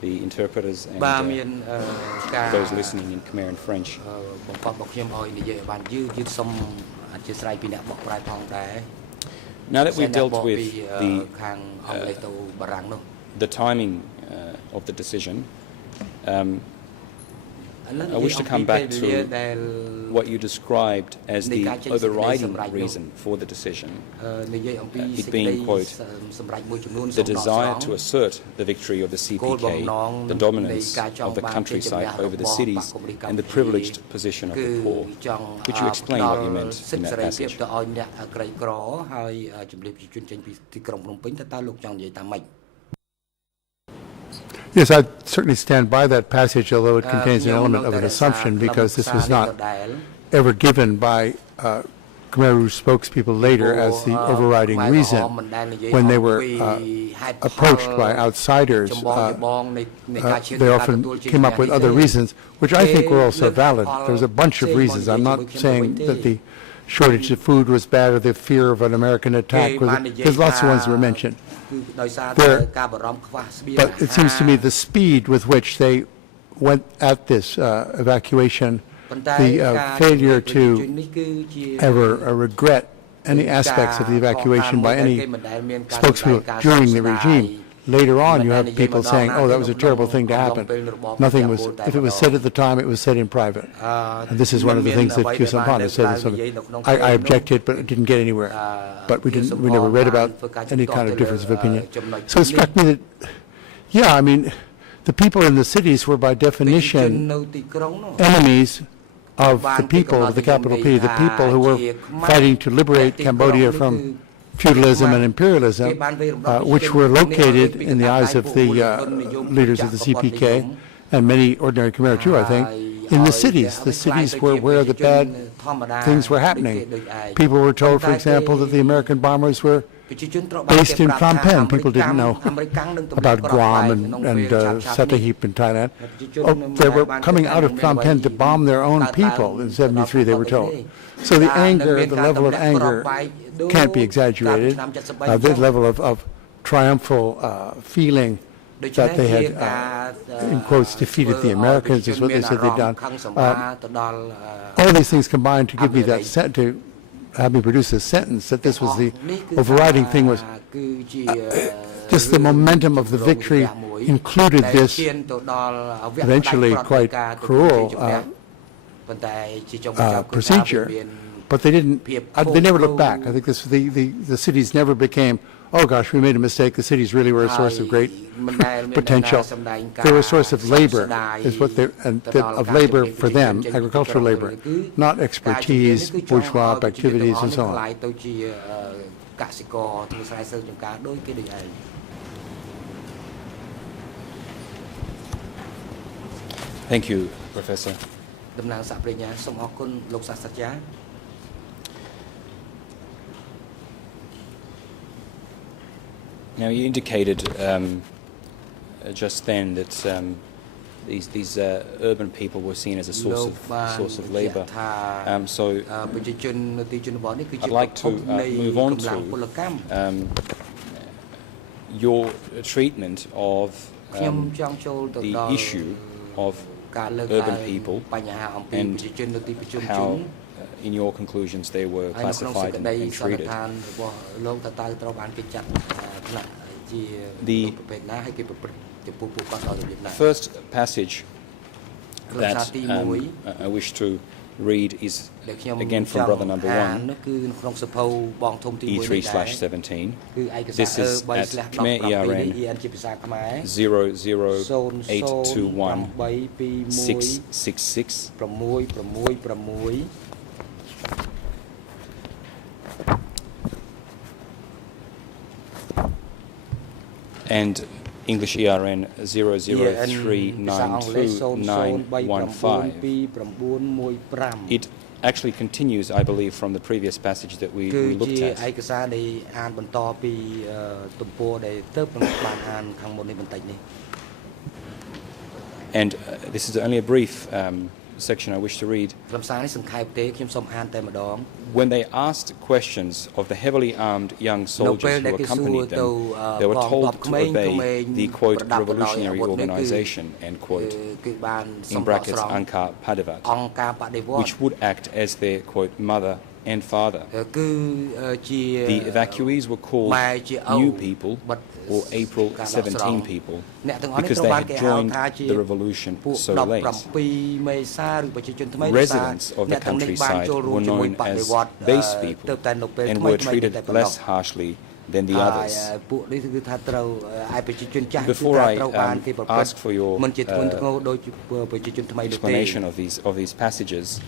the interpreters and those listening in Khmer and French. Now that we've dealt with the timing of the decision, I wish to come back to what you described as the overriding reason for the decision, it being, quote, the desire to assert the victory of the CPK, the dominance of the countryside over the cities, and the privileged position of the poor. Could you explain what you meant in that passage? Yes, I certainly stand by that passage, although it contains an element of an assumption, because this was not ever given by Khmer Rouge spokespeople later as the overriding reason. When they were approached by outsiders, they often came up with other reasons, which I think were also valid. There's a bunch of reasons. I'm not saying that the shortage of food was bad or the fear of an American attack. There's lots of ones that were mentioned. But it seems to me the speed with which they went at this evacuation, the failure to ever regret any aspects of the evacuation by any spokesman during the regime. Later on, you have people saying, oh, that was a terrible thing to happen. Nothing was, if it was said at the time, it was said in private. And this is one of the things that Khieu Samphan has said. I objected, but it didn't get anywhere. But we never read about any kind of difference of opinion. So it struck me that, yeah, I mean, the people in the cities were by definition enemies of the people of the capital P, the people who were fighting to liberate Cambodia from feudalism and imperialism, which were located in the eyes of the leaders of the CPK and many ordinary Khmer too, I think, in the cities. The cities were where the bad things were happening. People were told, for example, that the American bombers were based in Phnom Penh. People didn't know about Guam and Sattahip in Thailand. Oh, they were coming out of Phnom Penh to bomb their own people in 73, they were told. So the anger, the level of anger can't be exaggerated. The level of triumphal feeling that they had, in quotes, defeated the Americans is what they said they'd done. All these things combined to give me that to have me produce a sentence that this was the overriding thing, was just the momentum of the victory included this eventually quite cruel procedure. But they didn't. They never looked back. I think the cities never became, oh gosh, we made a mistake. The cities really were a source of great potential. They were a source of labor, is what they of labor for them, agricultural labor, not expertise, bourgeois activities, and so on. Thank you, Professor. Now, you indicated just then that these urban people were seen as a source of labor. So I'd like to move on to your treatment of the issue of urban people and how, in your conclusions, they were classified and treated. The first passage that I wish to read is again from brother number 1, E3/17. This is at Khmer ERN 00821-666. And English ERN 00392-915. It actually continues, I believe, from the previous passage that we looked at. And this is only a brief section I wish to read. When they asked questions of the heavily armed young soldiers who accompanied them, they were told to obey the, quote, revolutionary organization, end quote, in brackets, Angkar Padavat, which would act as their, quote, mother and father. The evacuees were called new people, or April 17 people, because they had joined the revolution so late. Residents of the countryside were known as base people and were treated less harshly than the others. Before I ask for your explanation of these passages,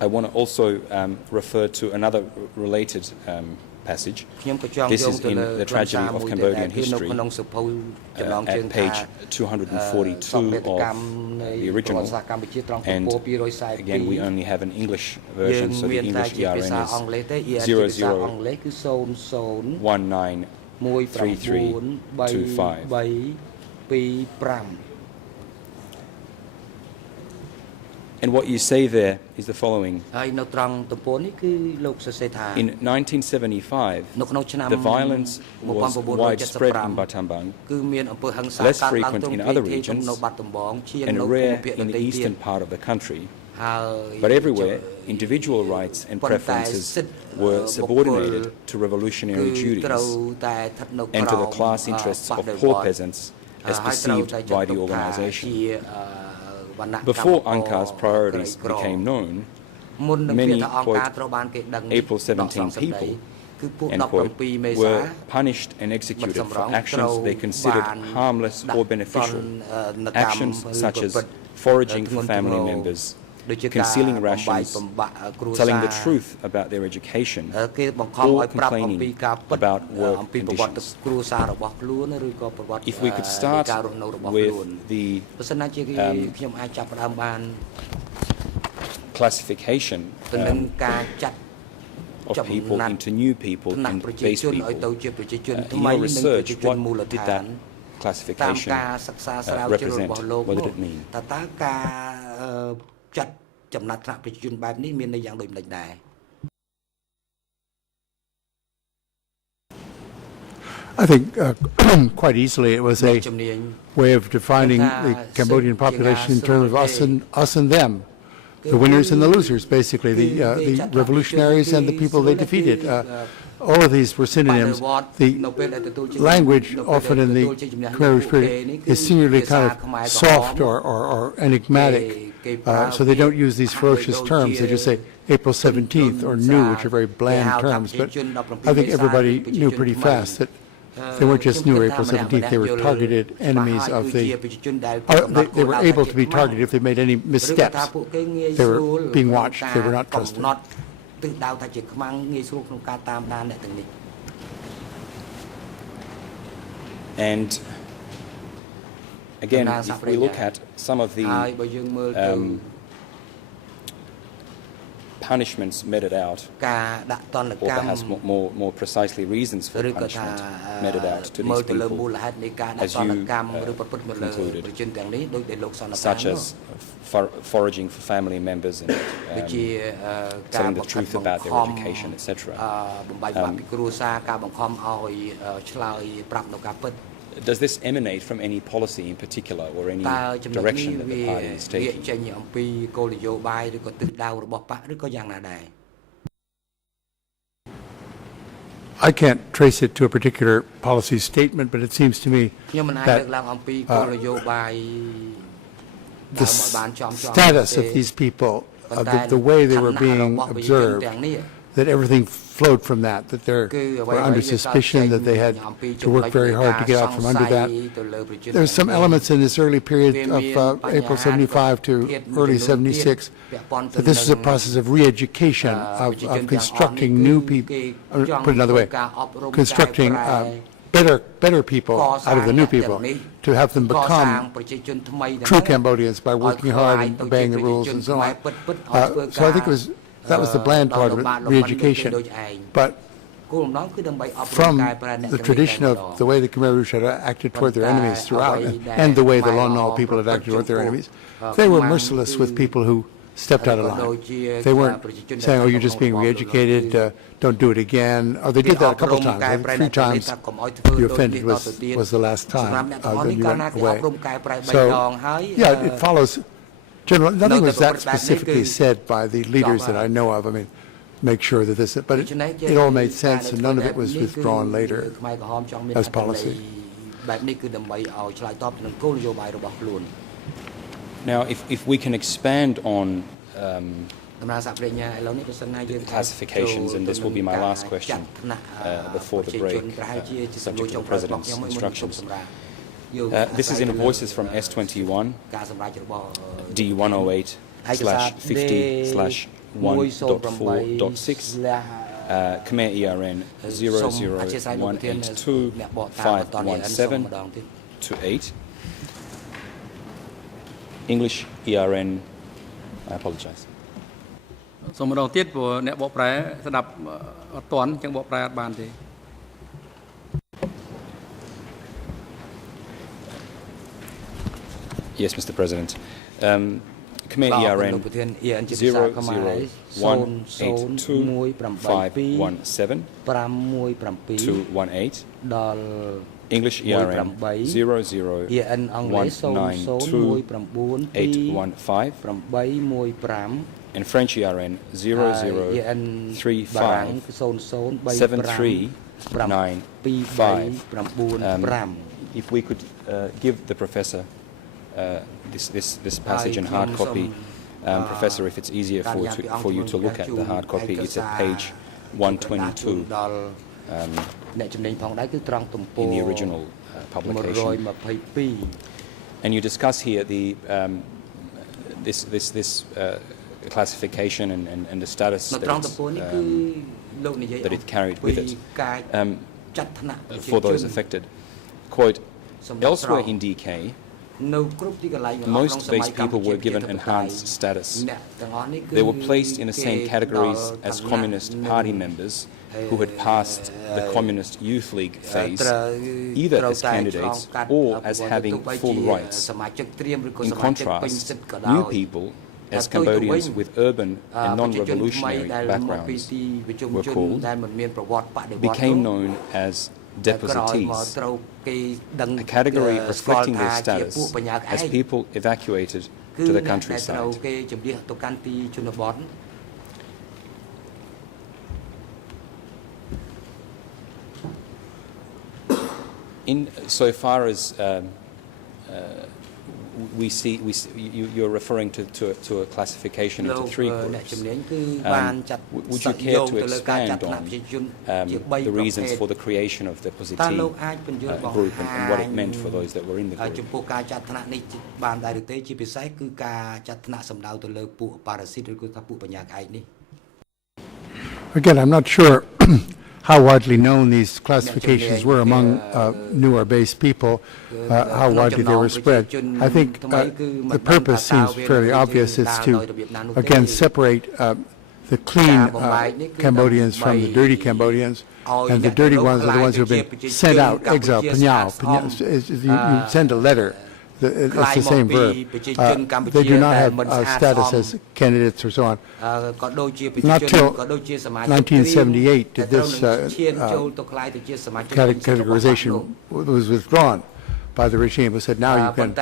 I want to also refer to another related passage. This is in the Tragedy of Cambodian History at page 242 of the original, and again we only have an English version, so the English ERN is 00193325. And what you say there is the following. In 1975, the violence was widespread in Battambang, less frequent in other regions, and rare in the eastern part of the country. But everywhere, individual rights and preferences were subordinated to revolutionary duties and to the class interests of poor peasants as perceived by the organization. Before Angkar's priorities became known, many, quote, April 17 people, end quote, were punished and executed for actions they considered harmless or beneficial, actions such as foraging for family members, concealing rations, telling the truth about their education, or complaining about work conditions. If we could start with the classification of people into new people and base people. In your research, what did that classification represent? What did it mean? I think quite easily it was a way of defining the Cambodian population in terms of us and them, the winners and the losers, basically, the revolutionaries and the people they defeated. All of these were synonyms. The language, often in the Khmer period, is singularly kind of soft or enigmatic. So they don't use these ferocious terms. They just say April 17th or new, which are very bland terms. But I think everybody knew pretty fast that they weren't just new April 17th. They were targeted enemies of the... they were able to be targeted if they made any missteps. They were being watched. They were not trusted. And again, if we look at some of the punishments meted out, or perhaps more precisely reasons for punishment meted out to these people, as you concluded, such as foraging for family members and telling the truth about their education, etc. Does this emanate from any policy in particular or any direction that the party is taking? I can't trace it to a particular policy statement, but it seems to me that the status of these people, the way they were being observed, that everything flowed from that they were under suspicion, that they had to work very hard to get out from under that. There's some elements in this early period of April 75 to early 76 that this is a process of re-education, of constructing new people, put it another way, constructing better people out of the new people, to have them become true Cambodians by working hard and obeying the rules and so on. So I think that was the bland part of it, re-education. But from the tradition of the way the Khmer Rouge had acted toward their enemies throughout, and the way the Lon Nol people had acted toward their enemies, they were merciless with people who stepped out of line. They weren't saying, oh, you're just being re-educated, don't do it again. Or they did that a couple of times. I think 3 times you offended was the last time that you went away. So, yeah, it follows. General, nothing was that specifically said by the leaders that I know of. I mean, make sure that this, but it all made sense, and none of it was withdrawn later as policy. Now, if we can expand on classifications, and this will be my last question before the break, subject to the President's instructions. This is in Voices from S21, D108/50/1.4.6, Khmer ERN 00182-517-8, English ERN, I apologize. សូមម្ដងទៀតព្រោះអ្នកបកប្រែស្ដាប់អត់ទាន់អញ្ចឹងបកប្រែអត់បានទេ Yes, Mr. President. Khmer ERN 00182-517-218, English ERN 00192-815, and French ERN 003573955. If we could give the Professor this passage in hard copy. Professor, if it's easier for you to look at the hard copy, it's at page 122 in the original publication. And you discuss here this classification and the status that it carried with it for those affected. Quote, elsewhere in DK, most base people were given enhanced status. They were placed in the same categories as Communist Party members who had passed the Communist Youth League phase, either as candidates or as having full rights. In contrast, new people, as Cambodians with urban and non-revolutionary backgrounds were called, became known as depositees, a category reflecting their status as people evacuated to the countryside. In so far as you're referring to a classification into 3 groups. Would you care to expand on the reasons for the creation of the depositee group and what it meant for those that were in the group? Again, I'm not sure how widely known these classifications were among newer base people, how widely they were spread. I think the purpose seems fairly obvious. It's to, again, separate the clean Cambodians from the dirty Cambodians, and the dirty ones are the ones who have been sent out, exiled, panyao. You send a letter. It's the same verb. They do not have status as candidates or so on. Not till 1978 did this categorization was withdrawn by the regime. It said now you can,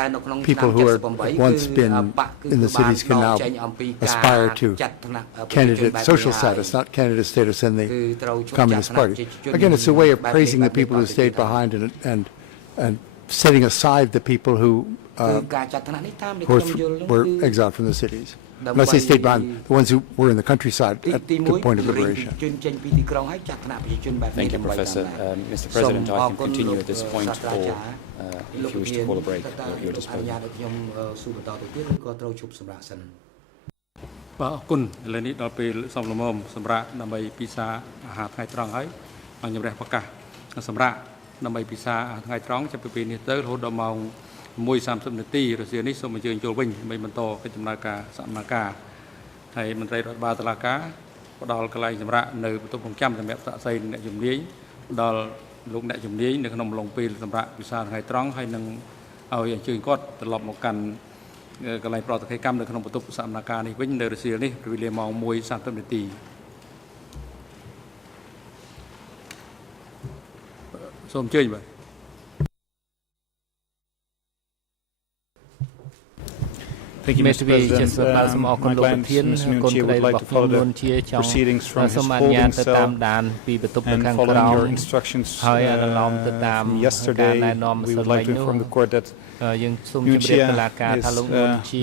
people who had once been in the cities can now aspire to candidate social status, not candidate status in the Communist Party. Again, it's a way of praising the people who stayed behind and setting aside the people who of course, were exiled from the cities. When I say state bond, the ones who were in the countryside at the point of liberation. Thank you, Professor. Mr. President, I can continue at this point, or if you wish to call a break, at your disposal. បាទអរគុណឥឡូវនេះដល់ពេលសំលមមសម្រាប់ដើម្បីពិសាអាហារថ្ងៃត្រង់ហើយអង្គជំរះប្រកាសសម្រាប់ដើម្បីពិសាថ្ងៃត្រង់ចាប់ពីពេលនេះទៅរហូតដល់ម៉ោង 1:30 នាទីរសៀលនេះសូមអញ្ជើញចូលវិញដើម្បីបន្តកិច្ចដំណើរការសកម្មភាពហើយមន្ត្រីរដ្ឋបាលតុលាការផ្ដល់កន្លែងសម្រាប់នៅបន្ទប់រងចាំសម្រាប់សាកសីអ្នកជំនាញដល់លោកអ្នកជំនាញនៅក្នុងអំឡុងពេលសម្រាប់ពិសាថ្ងៃត្រង់ហើយនឹងឲ្យអញ្ជើញគាត់ត្រឡប់មកកាន់កន្លែងប្រតិកម្មនៅក្នុងបន្ទប់សកម្មភាពនេះវិញនៅរសៀលនេះពេលវេលាម៉ោង 1:30 នាទី សូមអញ្ជើញបាទ Thank you, Mr. President. My client, Mr. Munchia, would like to follow the proceedings from his holding cell and following your instructions from yesterday. We would like to inform the court that Munchia is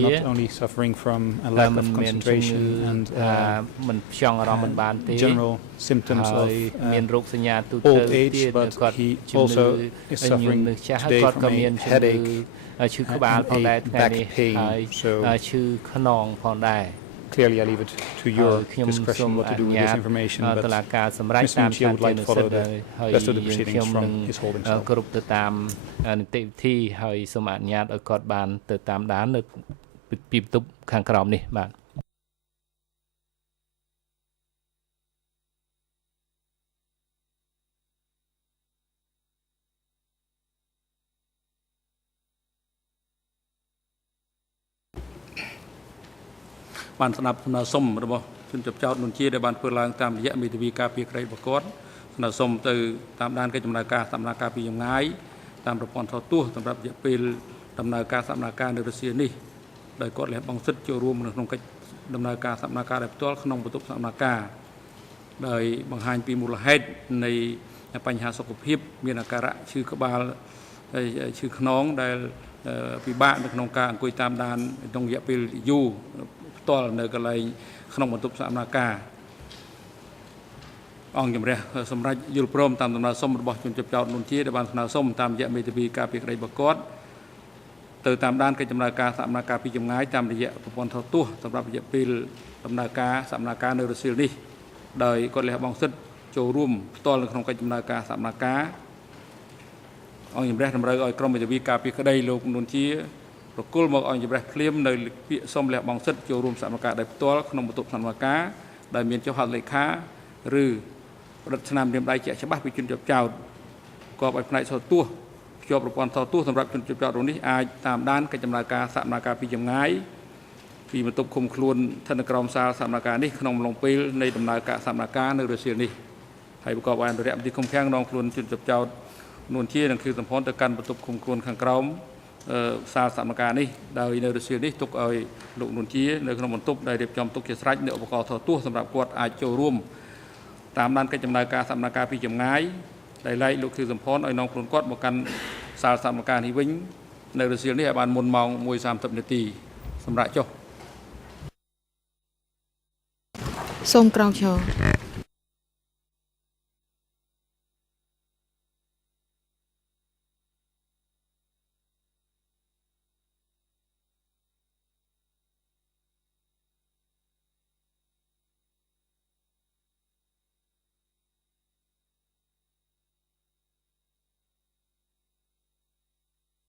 not only suffering from a lack of concentration and general symptoms of old age, but he also is suffering today from a headache and a back pain. So clearly I leave it to your discretion what to do with this information, but Mr. Munchia would like to follow the rest of the proceedings from his holding cell. គ្រប់ទៅតាមនីតិវិធីហើយសូមអនុញ្ញាតឲ្យគាត់បានទៅតាមដាននៅពីបន្ទប់ខាងក្រោមនេះបាទ បានស្ដាប់សំណើសុំរបស់ជនជាប់ចោតនួនជាដែលបានធ្វើឡើងតាមរយៈមេធាវីការពារក្តីរបស់គាត់ស្នើសុំទៅតាមដានកិច្ចដំណើរការសកម្មភាពពីចម្ងាយតាមប្រព័ន្ធថតទស្សន៍សម្រាប់រយៈពេលដំណើរការសកម្មភាពនៅរុស្ស៊ីនេះដោយគាត់លះបង់សិទ្ធិចូលរួមនៅក្នុងកិច្ចដំណើរការសកម្មភាពដោយផ្ទាល់ក្នុងបន្ទប់សកម្មភាពដោយបង្ហាញពីមូលហេតុនៃបញ្ហាសុខភាពមានអាការៈឈឺក្បាលហើយឈឺខ្នងដែលពិបាកនៅក្នុងការអង្គុយតាមដានក្នុងរយៈពេលយូរ ផ្ទាល់នៅកន្លែងក្នុងបន្ទប់សកម្មភាពអង្គជំរះសម្រាប់យល់ព្រមតាមដំណើរសុំរបស់ជនជាប់ចោតនួនជាដែលបានស្នើសុំតាមរយៈមេធាវីការពារក្តីរបស់គាត់ទៅតាមដានកិច្ចដំណើរការសកម្មភាពពីចម្ងាយតាមរយៈប្រព័ន្ធថតទស្សន៍សម្រាប់រយៈពេលដំណើរការសកម្មភាពនៅរុស្ស៊ីនេះដោយគាត់លះបង់សិទ្ធិចូលរួមផ្ទាល់នៅក្នុងកិច្ចដំណើរការសកម្មភាពអង្គជំរះតម្រូវឲ្យក្រុមមេធាវីការពារក្តីលោកនួនជា ប្រគល់មកអង្គជំរះភ្លាមនៅពាក្យសុំលះបង់សិទ្ធិចូលរួមសកម្មភាពដោយផ្ទាល់ក្នុងបន្ទប់សកម្មភាពដែលមានចុះហត្ថលេខាឬប្រឌិតស្នាមរាមដៃជាក់ច្បាស់ពីជនជាប់ចោតគប់ឲ្យផ្នែកថតទស្សន៍ភ្ជាប់ប្រព័ន្ធថតទស្សន៍សម្រាប់ជនជាប់ចោតរូបនេះអាចតាមដានកិច្ចដំណើរការសកម្មភាពពីចម្ងាយពីបន្ទប់ឃុំខ្លួនឋានក្រមសាលសកម្មភាពនេះក្នុងអំឡុងពេលនៃដំណើរការសកម្មភាពនៅរុស្ស៊ីនេះហើយប្រកបដោយអនុរិយមន្ត្រីឃុំឃាំងនាំខ្លួនជនជាប់ចោតនួនជានឹងគឺសម្ព័ន្ធទៅកាន់បន្ទប់ឃុំខ្លួនខាងក្រោម សាលសកម្មភាពនេះដោយនៅរុស្ស៊ីនេះទុកឲ្យលោកនួនជានៅក្នុងបន្ទប់ដែលរៀបចំទុកជាស្រេចនៅឧបករណ៍ថតទស្សន៍សម្រាប់គាត់អាចចូលរួមតាមដានកិច្ចដំណើរការសកម្មភាពពីចម្ងាយដែលឡែកលោកគឺសម្ព័ន្ធឲ្យនាំខ្លួនគាត់មកកាន់សាលសកម្មភាពនេះវិញនៅរុស្ស៊ីនេះឲ្យបានមុនម៉ោង 1:30 នាទីសម្រាប់ចុះ សូមក្រោកឈរ